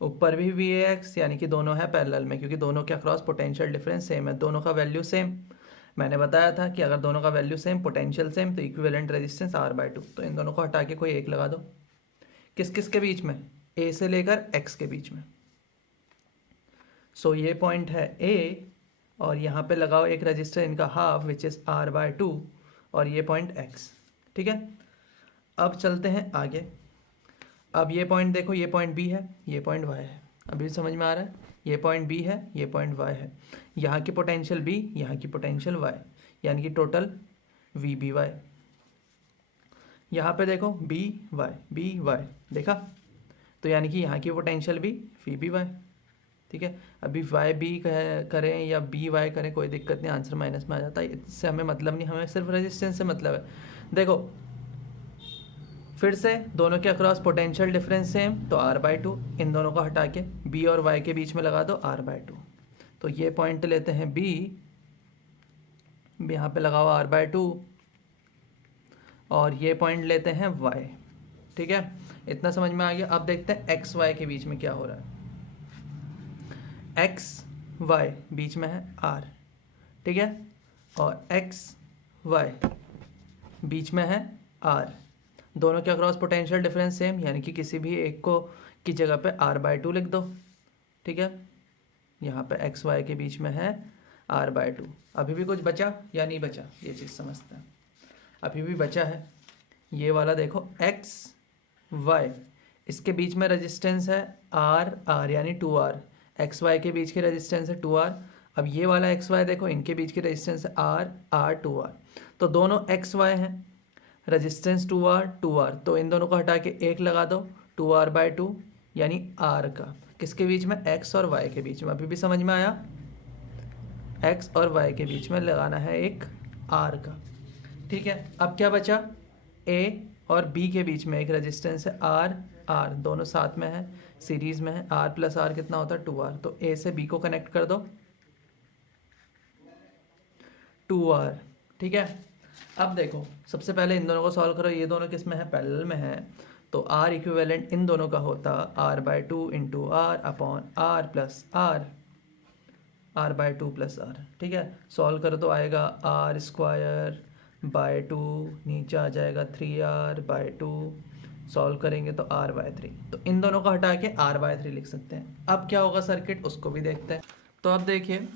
ऊपर भी वी ए एक्स, यानी कि दोनों है पैरेलल में, क्योंकि दोनों के अक्रॉस पोटेंशियल डिफरेंस सेम है, दोनों का वैल्यू सेम। मैंने बताया था कि अगर दोनों का वैल्यू सेम, पोटेंशियल सेम, तो इक्विवेलेंट रेजिस्टेंस R/2, तो इन दोनों को हटा के कोई एक लगा दो। किस किस के बीच में, ए से लेकर एक्स के बीच में। सो ये पॉइंट है ए, और यहाँ पे लगाओ एक रजिस्टर इनका हाफ विच इज़ R/2, और ये पॉइंट एक्स, ठीक है। अब चलते हैं आगे। अब ये पॉइंट देखो, ये पॉइंट बी है, ये पॉइंट वाई है, अभी समझ में आ रहा है, ये पॉइंट बी है, ये पॉइंट वाई है, यहाँ की पोटेंशियल बी, यहाँ की पोटेंशियल वाई, यानी कि टोटल वी बी वाई। यहाँ पे देखो बी वाई देखा, तो यानी कि यहाँ की पोटेंशियल भी वी बी वाई, ठीक है। अभी वाई बी करें या बी वाई करें कोई दिक्कत नहीं, आंसर माइनस में आ जाता है, इससे हमें मतलब नहीं, हमें सिर्फ रेजिस्टेंस से मतलब है। देखो फिर से दोनों के अक्रॉस पोटेंशियल डिफरेंस सेम, तो R/2, इन दोनों को हटा के B और Y के बीच में लगा दो R/2, तो ये पॉइंट लेते हैं B, यहाँ पे लगाओ R/2, और ये पॉइंट लेते हैं Y, ठीक है, इतना समझ में आ गया। अब देखते हैं X Y के बीच में क्या हो रहा है। X Y बीच में है R, ठीक है, और X Y बीच में है R, दोनों के अक्रॉस पोटेंशियल डिफरेंस सेम, यानी कि किसी भी एक को की जगह पे R/2 लिख दो, ठीक है। यहाँ पे एक्स वाई के बीच में है R/2। अभी भी कुछ बचा या नहीं बचा, ये चीज़ समझते हैं। अभी भी बचा है ये वाला, देखो एक्स वाई, इसके बीच में रेजिस्टेंस है R यानी 2R, एक्स वाई के बीच की रेजिस्टेंस है 2R। अब ये वाला एक्स वाई देखो, इनके बीच की रेजिस्टेंस है R 2R, तो दोनों एक्स वाई हैं, रेजिस्टेंस 2R, तो इन दोनों को हटा के एक लगा दो 2R/2, यानी R का, किसके बीच में, X और Y के बीच में। अभी भी समझ में आया, X और Y के बीच में लगाना है एक R का, ठीक है। अब क्या बचा, A और B के बीच में एक रेजिस्टेंस है R, दोनों साथ में है, सीरीज में है, R+R कितना होता है 2R, तो A से B को कनेक्ट कर दो, 2R। ठीक है, अब देखो सबसे पहले इन दोनों को सॉल्व करो। ये दोनों किस में है, पैरेलल में है, तो R इक्विवेलेंट इन दोनों का होता R/2 into R upon R plus R, R/2 + R। ठीक है, सॉल्व करो तो आएगा R²/2, नीचे आ जाएगा 3R/2, सॉल्व करेंगे तो R/3। तो इन दोनों को हटा के R/3 लिख सकते हैं। अब क्या होगा सर्किट, उसको भी देखते हैं। तो अब देखिए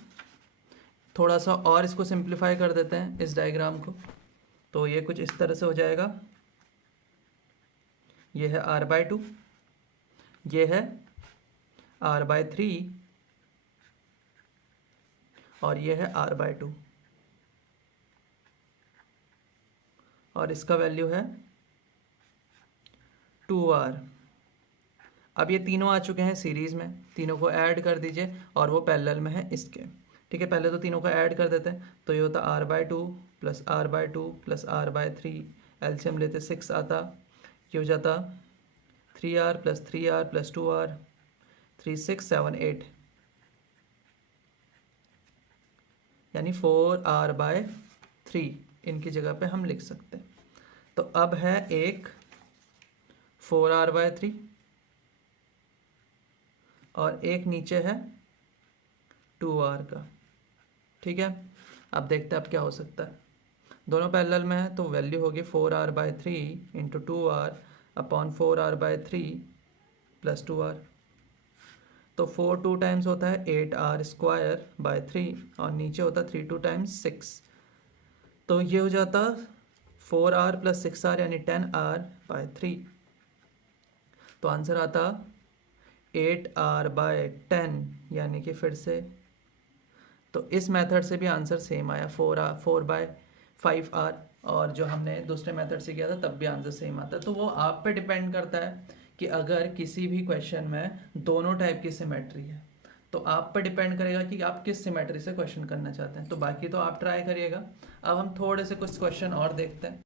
थोड़ा सा और इसको सिंप्लीफाई कर देते हैं इस डायग्राम को। तो ये कुछ इस तरह से हो जाएगा, ये है R/2, ये है R/3 और ये है R/2 और इसका वैल्यू है 2R। अब ये तीनों आ चुके हैं सीरीज़ में, तीनों को ऐड कर दीजिए और वो पैरेलल में है इसके। ठीक है, पहले तो तीनों को ऐड कर देते हैं, तो ये होता R/2 plus R/2 plus R/3, LCM लेते 6 आता, ये हो जाता 3R plus 3R plus 2R, 3 6 7 8, यानी 4R/3 इनकी जगह पे हम लिख सकते हैं। तो अब है एक 4R/3 और एक नीचे है 2R का। ठीक है, अब देखते हैं अब क्या हो सकता है। दोनों पैरेलल में है तो वैल्यू होगी 4R/3 into 2R upon 4R/3 plus 2R। तो 4 2 टाइम्स होता है 8R²/3 और नीचे होता 3 2 टाइम्स 6, तो ये हो जाता 4R प्लस 6R यानी 10R/3। तो आंसर आता 8R/10, यानी कि फिर से तो इस मेथड से भी आंसर सेम आया 4/5R, और जो हमने दूसरे मेथड से किया था तब भी आंसर सेम आता है। तो वो आप पे डिपेंड करता है कि अगर किसी भी क्वेश्चन में दोनों टाइप की सिमेट्री है तो आप पे डिपेंड करेगा कि आप किस सिमेट्री से क्वेश्चन करना चाहते हैं। तो बाकी तो आप ट्राई करिएगा। अब हम थोड़े से कुछ क्वेश्चन और देखते हैं।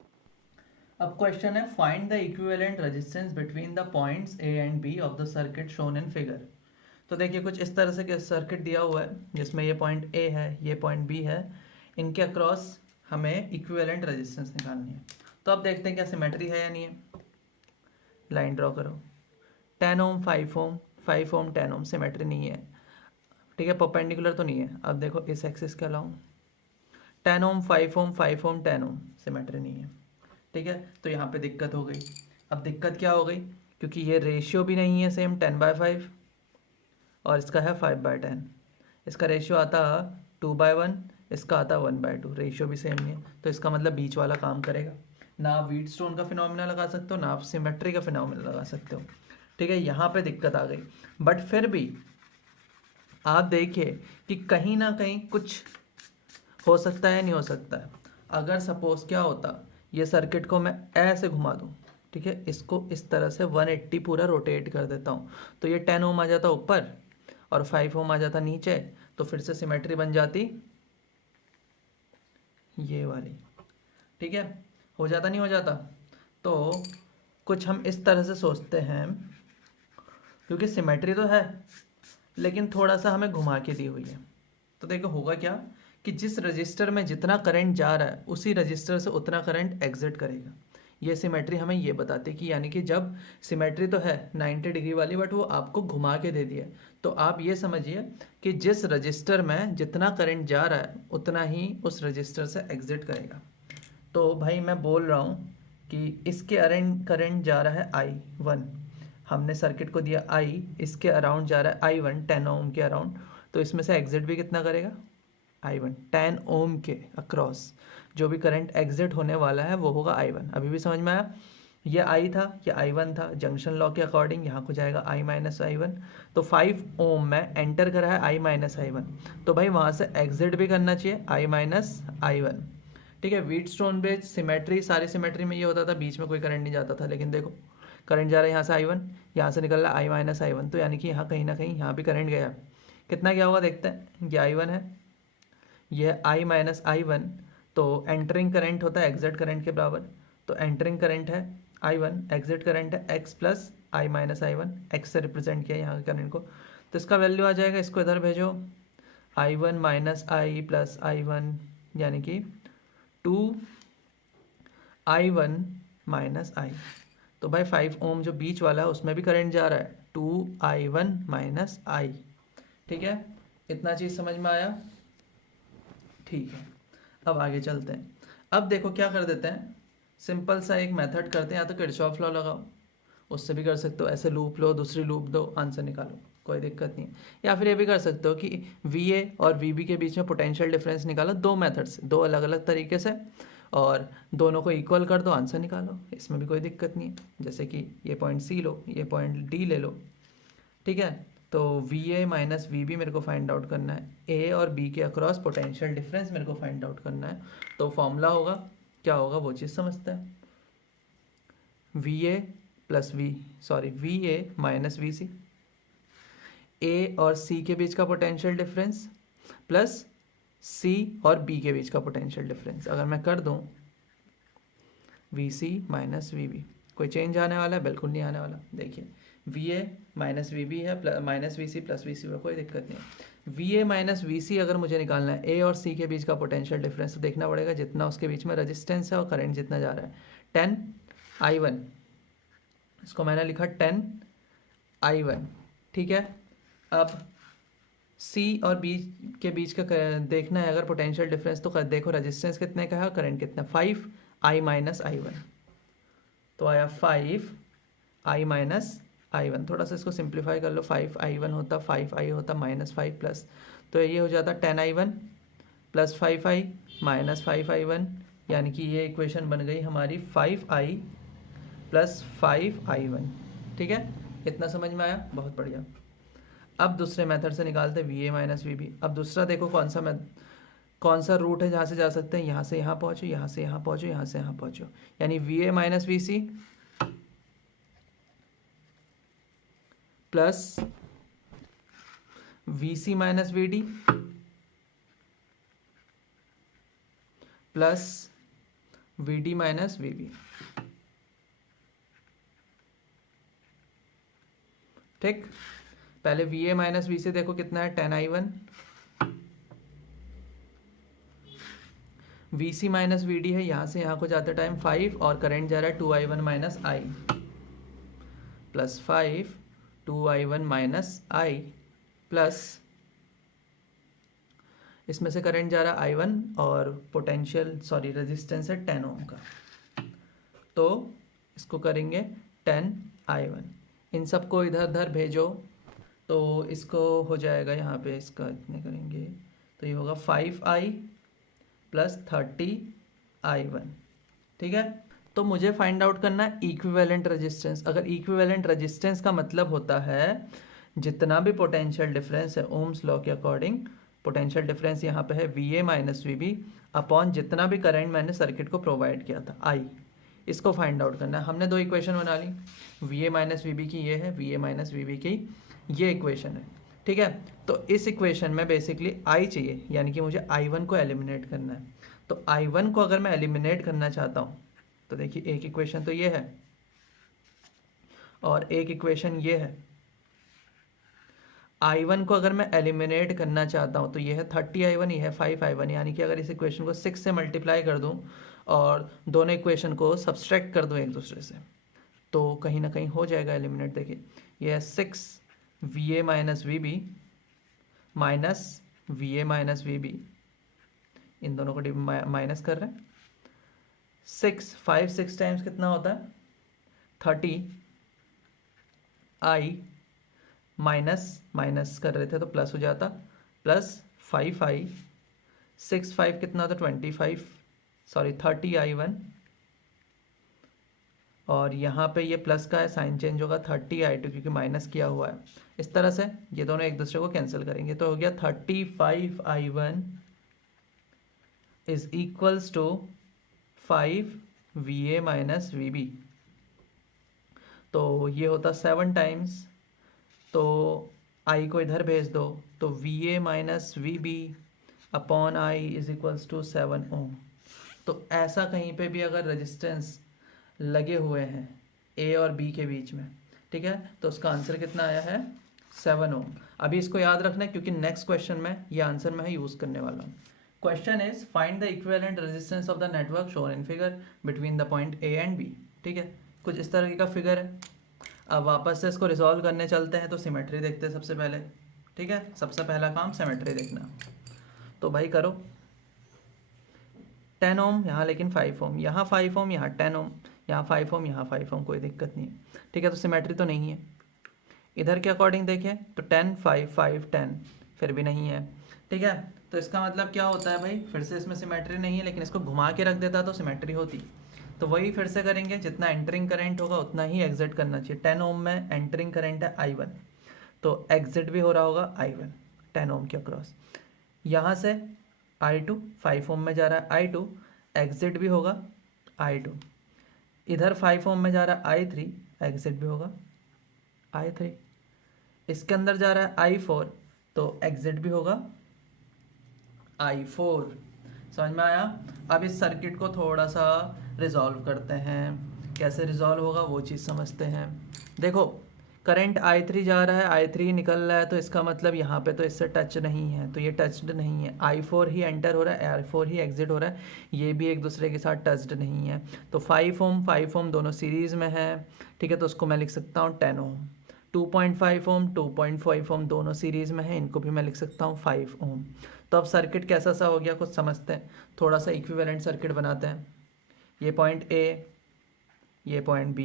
अब क्वेश्चन है find the equivalent resistance between the points A and B of the circuit shown in figure. तो देखिए कुछ इस तरह से सर्किट दिया हुआ है जिसमें ये पॉइंट ए है, ये पॉइंट बी है, इनके अक्रॉस हमें इक्विवेलेंट रेजिस्टेंस निकालनी है। तो अब देखते हैं क्या सिमेट्री है या नहीं है। लाइन ड्रॉ करो, 10 ओम 5 ओम 5 ओम 10 ओम, सिमेट्री नहीं है। ठीक है, परपेंडिकुलर तो नहीं है। अब देखो इस एक्सिस के अलाउं 10 ओम 5 ओम 5 ओम 10 ओम, सिमेट्री नहीं है। ठीक है, तो यहाँ पे दिक्कत हो गई। अब दिक्कत क्या हो गई, क्योंकि ये रेशियो भी नहीं है सेम 10/5 और इसका है 5/10। इसका रेशियो आता 2/1, इसका आता 1/2, रेशियो भी सेम नहीं है। तो इसका मतलब बीच वाला काम करेगा। ना आप व्हीटस्टोन का फिनोमिना लगा सकते हो, ना आप सिमेट्री का फिनोमिना लगा सकते हो। ठीक है, यहाँ पे दिक्कत आ गई। बट फिर भी आप देखिए कि कहीं ना कहीं कुछ हो सकता है, नहीं हो सकता है। अगर सपोज क्या होता, ये सर्किट को मैं ऐसे घुमा दूँ, ठीक है, इसको इस तरह से 180 पूरा रोटेट कर देता हूँ, तो ये 10 ओम आ जाता ऊपर और 5 ओम आ जाता नीचे। तो फिर से सिमेट्री बन जाती ये वाली। ठीक है, हो जाता नहीं हो जाता। तो कुछ हम इस तरह से सोचते हैं, क्योंकि सिमेट्री तो है लेकिन थोड़ा सा हमें घुमा के दी हुई है। तो देखो होगा क्या कि जिस रजिस्टर में जितना करंट जा रहा है उसी रजिस्टर से उतना करंट एग्जिट करेगा। ये सिमेट्री हमें ये बताती है कि यानी कि जब सिमेट्री तो है 90 डिग्री वाली, बट वो आपको घुमा के दे दिया। तो आप ये समझिए कि जिस रजिस्टर में जितना करंट जा रहा है उतना ही उस रजिस्टर से एग्जिट करेगा। तो भाई मैं बोल रहा हूँ कि इसके अराउंड करंट जा रहा है I1, हमने सर्किट को दिया I, इसके अराउंड जा रहा है I1 10 ओम के अराउंड, तो इसमें से एग्जिट भी कितना करेगा I1 10 ओम के अक्रॉस जो भी करंट एग्जिट होने वाला है वो होगा I1। अभी भी समझ में आया, ये I था, ये I1 था, जंक्शन लॉ के अकॉर्डिंग यहाँ को जाएगा I माइनस I1। तो 5 ओम में एंटर करा है I माइनस I1, तो भाई वहाँ से एग्जिट भी करना चाहिए I माइनस I1। ठीक है, व्हीटस्टोन बेस्ड सिमेट्री, सारी सिमेट्री में ये होता था बीच में कोई करंट नहीं जाता था, लेकिन देखो करंट जा रहा है यहाँ से I1, यहाँ से निकल रहा है I माइनस I1, तो यानी कि यहाँ कहीं ना कहीं यहाँ भी करंट गया। कितना क्या होगा देखते हैं। ये I1 है, यह I माइनस I1, तो एंटरिंग करंट होता है एग्जिट करंट के बराबर। तो एंटरिंग करंट है I1, एग्जिट करंट है x plus I minus I1, x से रिप्रेजेंट किया यहाँ के करंट को। तो इसका वैल्यू आ जाएगा, इसको इधर भेजो, I1 minus I plus I1 यानी कि 2i1 माइनस आई। तो भाई 5 ओम जो बीच वाला है उसमें भी करंट जा रहा है, 2i1 माइनस आई। ठीक है, इतना चीज़ समझ में आया? ठीक है, अब आगे चलते हैं। अब देखो क्या कर देते हैं, सिंपल सा एक मेथड करते हैं, या तो किरचॉफ लॉ लगाओ, उससे भी कर सकते हो, ऐसे लूप लो, दूसरी लूप दो, आंसर निकालो, कोई दिक्कत नहीं है। या फिर ये भी कर सकते हो कि VA और VB के बीच में पोटेंशियल डिफरेंस निकालो, दो मेथड से, दो अलग अलग तरीके से, और दोनों को इक्वल कर दो, आंसर निकालो, इसमें भी कोई दिक्कत नहीं है। जैसे कि ये पॉइंट C लो, ये पॉइंट D ले लो, ठीक है। तो VA माइनस VB मेरे को फाइंड आउट करना है, A और B के अक्रॉस पोटेंशियल डिफरेंस मेरे को फाइंड आउट करना है। तो फॉर्मूला होगा, क्या होगा वो चीज़ समझते हैं। VA माइनस VC, A और C के बीच का पोटेंशियल डिफरेंस प्लस C और B के बीच का पोटेंशियल डिफरेंस। अगर मैं कर दूं VC माइनस VB, कोई चेंज आने वाला है? बिल्कुल नहीं आने वाला। देखिए VA माइनस VB है, माइनस VC प्लस VC में कोई दिक्कत नहीं है। VA माइनस VC अगर मुझे निकालना है, A और C के बीच का पोटेंशियल डिफरेंस, तो देखना पड़ेगा जितना उसके बीच में रेजिस्टेंस है और करंट जितना जा रहा है, 10i1, इसको मैंने लिखा 10i1, ठीक है। अब C और B के बीच का देखना है अगर पोटेंशियल डिफरेंस, तो देखो रेजिस्टेंस कितने का है और करंट कितना, 5i माइनस i1, तो आया 5i माइनस i1। थोड़ा सा इसको सिंप्लीफाई कर लो, 5i1 होता, 5i होता माइनस 5 प्लस, तो ये हो जाता 10i1 plus 5i minus 5i1, यानी कि ये इक्वेशन बन गई हमारी 5i प्लस 5i1। ठीक है, इतना समझ में आया? बहुत बढ़िया। अब दूसरे मेथड से निकालते VA माइनस VB। अब दूसरा देखो कौन सा रूट है जहाँ से जा सकते हैं, यहाँ से यहाँ पहुँचो, यहाँ से यहाँ पहुँचो, यहाँ से यहाँ पहुँचो, यानी VA minus VC plus VC minus VD plus VD minus VB। ठीक, पहले VA माइनस VC देखो कितना है, 10i1, VC माइनस VD है, यहाँ से यहाँ को जाते टाइम 5, और करंट जा रहा है 2i1 minus i plus 5 2i1 minus i plus इसमें से करंट जा रहा है i1 और रेजिस्टेंस है 10 ओम का, तो इसको करेंगे 10i1, इन सबको इधर उधर भेजो, तो इसको हो जाएगा यहाँ पे, इसका इतने करेंगे तो ये होगा 5i प्लस 30i1। ठीक है, तो मुझे फाइंड आउट करना है इक्विवेलेंट रेजिस्टेंस। अगर इक्विवेलेंट रेजिस्टेंस का मतलब होता है जितना भी पोटेंशियल डिफरेंस है ओम्स लॉ के अकॉर्डिंग, पोटेंशियल डिफरेंस यहाँ पे है VA माइनस VB अपॉन जितना भी करंट मैंने सर्किट को प्रोवाइड किया था I, इसको फाइंड आउट करना है। हमने दो इक्वेशन बना ली, VA माइनस VB की ये है, VA माइनस VB की ये इक्वेशन है। ठीक है, तो इस इक्वेशन में बेसिकली I चाहिए, यानी कि मुझे I1 को एलिमिनेट करना है। तो I1 को अगर मैं एलिमिनेट करना चाहता हूँ तो देखिए एक इक्वेशन तो ये है और एक इक्वेशन ये है। I1 को अगर मैं एलिमिनेट करना चाहता हूँ तो ये है 30i1, ये है 5i1, यानी कि अगर इस इक्वेशन को 6 से मल्टीप्लाई कर दूँ और दोनों इक्वेशन को सब्सट्रैक्ट कर दूँ एक दूसरे से, तो कहीं ना कहीं हो जाएगा एलिमिनेट। देखिए ये है 6 VA minus VB minus VA minus VB, इन दोनों को माइनस कर रहे हैं, 6 टाइम्स कितना होता है 30i माइनस कर रहे थे तो प्लस हो जाता, प्लस 5i, 5 कितना होता 30i1, और यहाँ पे ये प्लस का है, साइन चेंज होगा 30i2 क्योंकि माइनस किया हुआ है। इस तरह से ये दोनों एक दूसरे को कैंसिल करेंगे तो हो गया 35i1 is equals to 5 VA minus VB, तो ये होता 7 टाइम्स, तो I को इधर भेज दो, तो VA minus VB upon I is equals to 7 ohm. तो ऐसा कहीं पे भी अगर रेजिस्टेंस लगे हुए हैं A और B के बीच में, ठीक है, तो उसका आंसर कितना आया है 7 ओम। अभी इसको याद रखना है क्योंकि नेक्स्ट क्वेश्चन में ये आंसर मैं यूज़ करने वाला हूँ। Question is find the equivalent resistance of the network shown in figure between the point A and B. ठीक है, कुछ इस तरह का फिगर है। अब वापस से इसको रिजॉल्व करने चलते हैं, तो सिमेट्री देखते हैं सबसे पहले। ठीक है, सबसे पहला काम सिमेट्री देखना। तो भाई करो 10 ओम यहाँ, लेकिन 5 ओम यहाँ, 5 ओम यहाँ, 10 ओम यहाँ, 5 ओम यहाँ, 5 ओम, कोई दिक्कत नहीं है। ठीक है, तो सिमेट्री तो नहीं है। इधर के अकॉर्डिंग देखें तो 10 5 5 10, फिर भी नहीं है। ठीक है, तो इसका मतलब क्या होता है भाई, फिर से इसमें सिमेट्री नहीं है, लेकिन इसको घुमा के रख देता तो सिमेट्री होती। तो वही फिर से करेंगे, जितना एंटरिंग करंट होगा उतना ही एग्जिट करना चाहिए। 10 ओम में एंटरिंग करंट है I1, तो एग्जिट भी हो रहा होगा I1 10 ओम के अक्रॉस। यहाँ से I2 5 ओम में जा रहा है I2, एग्जिट भी होगा I2। इधर 5 ओम में जा रहा है I3, एग्जिट भी होगा I3। इसके अंदर जा रहा है I4, तो एग्जिट भी होगा I4। समझ में आया। अब इस सर्किट को थोड़ा सा रिजॉल्व करते हैं, कैसे रिजॉल्व होगा वो चीज़ समझते हैं। देखो करंट I3 जा रहा है, I3 निकल रहा है, तो इसका मतलब यहाँ पे तो इससे टच नहीं है, तो ये टच्ड नहीं है। I4 ही एंटर हो रहा है, I4 ही एग्जिट हो रहा है, ये भी एक दूसरे के साथ टच्ड नहीं है। तो 5 ओम दोनों सीरीज़ में है। ठीक है, तो उसको मैं लिख सकता हूँ 10 ओम। 2.5 ओम 2.5 ओम दोनों सीरीज़ में है, इनको भी मैं लिख सकता हूँ 5 ओम। तो अब सर्किट कैसा सा हो गया कुछ समझते हैं, थोड़ा सा इक्विवेलेंट सर्किट बनाते हैं। ये पॉइंट A, ये पॉइंट B,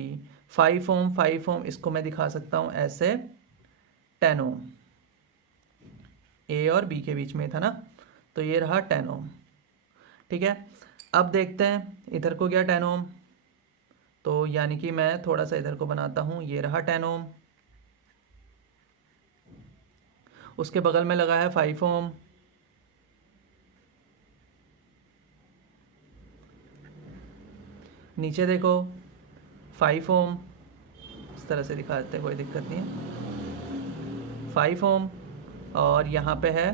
5 ओम इसको मैं दिखा सकता हूँ ऐसे 10 ओम, A और B के बीच में था ना, तो ये रहा 10 ओम। ठीक है, अब देखते हैं इधर को गया 10 ओम, तो यानी कि मैं थोड़ा सा इधर को बनाता हूँ, ये रहा 10 ओम, उसके बगल में लगा है 5 ओम, नीचे देखो 5 ओम, इस तरह से दिखा देते हैं, कोई दिक्कत नहीं है, 5 ओम, और यहाँ पे है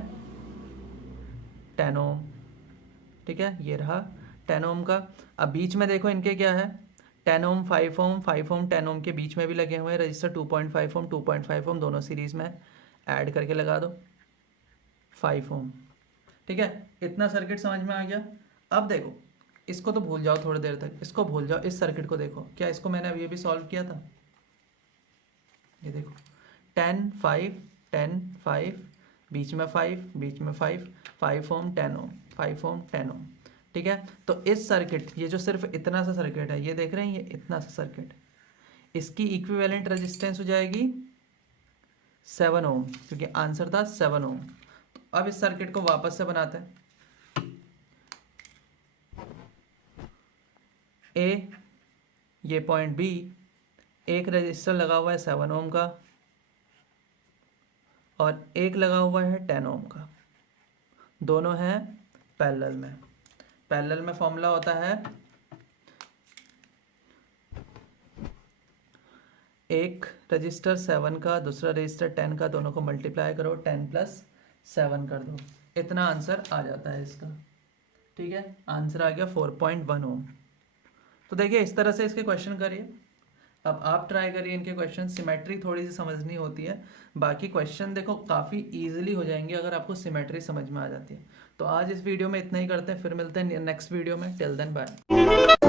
10 ओम। ठीक है, ये रहा 10 ओम का। अब बीच में देखो इनके क्या है, 10 ओम 5 ओम 5 ओम 10 ओम के बीच में भी लगे हुए हैं रजिस्टर 2.5 ओम 2.5 ओम दोनों सीरीज़ में, ऐड करके लगा दो 5 ओम। ठीक है, इतना सर्किट समझ में आ गया। अब देखो इसको तो भूल जाओ थोड़ी देर तक, इसको भूल जाओ, इस सर्किट को देखो, क्या इसको मैंने अभी अभी सॉल्व किया था। ये देखो 10 5 10 5, बीच में 5, बीच में 5, 5 ओम 10 ओम 5 ओम 10 ओम। ठीक है, तो इस सर्किट, ये जो सिर्फ इतना सा सर्किट है, ये देख रहे हैं, ये इतना सा सर्किट, इसकी इक्विवेलेंट रेजिस्टेंस हो जाएगी 7 ओम, क्योंकि आंसर था 7 ओम। तो अब इस सर्किट को वापस से बनाते हैं। A, ये पॉइंट B, एक रजिस्टर लगा हुआ है 7 ओम का और एक लगा हुआ है 10 ओम का, दोनों हैं पैरेलल में। पैरेलल में फॉर्मूला होता है एक रजिस्टर 7 का, दूसरा रजिस्टर 10 का, दोनों को मल्टीप्लाई करो, 10 + 7 कर दो, इतना आंसर आ जाता है इसका। ठीक है, आंसर आ गया 4.1 ओम। तो देखिए इस तरह से इसके क्वेश्चन करिए। अब आप ट्राई करिए इनके क्वेश्चन, सिमेट्री थोड़ी सी समझनी होती है, बाकी क्वेश्चन देखो काफ़ी इजीली हो जाएंगे अगर आपको सिमेट्री समझ में आ जाती है। तो आज इस वीडियो में इतना ही करते हैं, फिर मिलते हैं नेक्स्ट वीडियो में। Till then bye.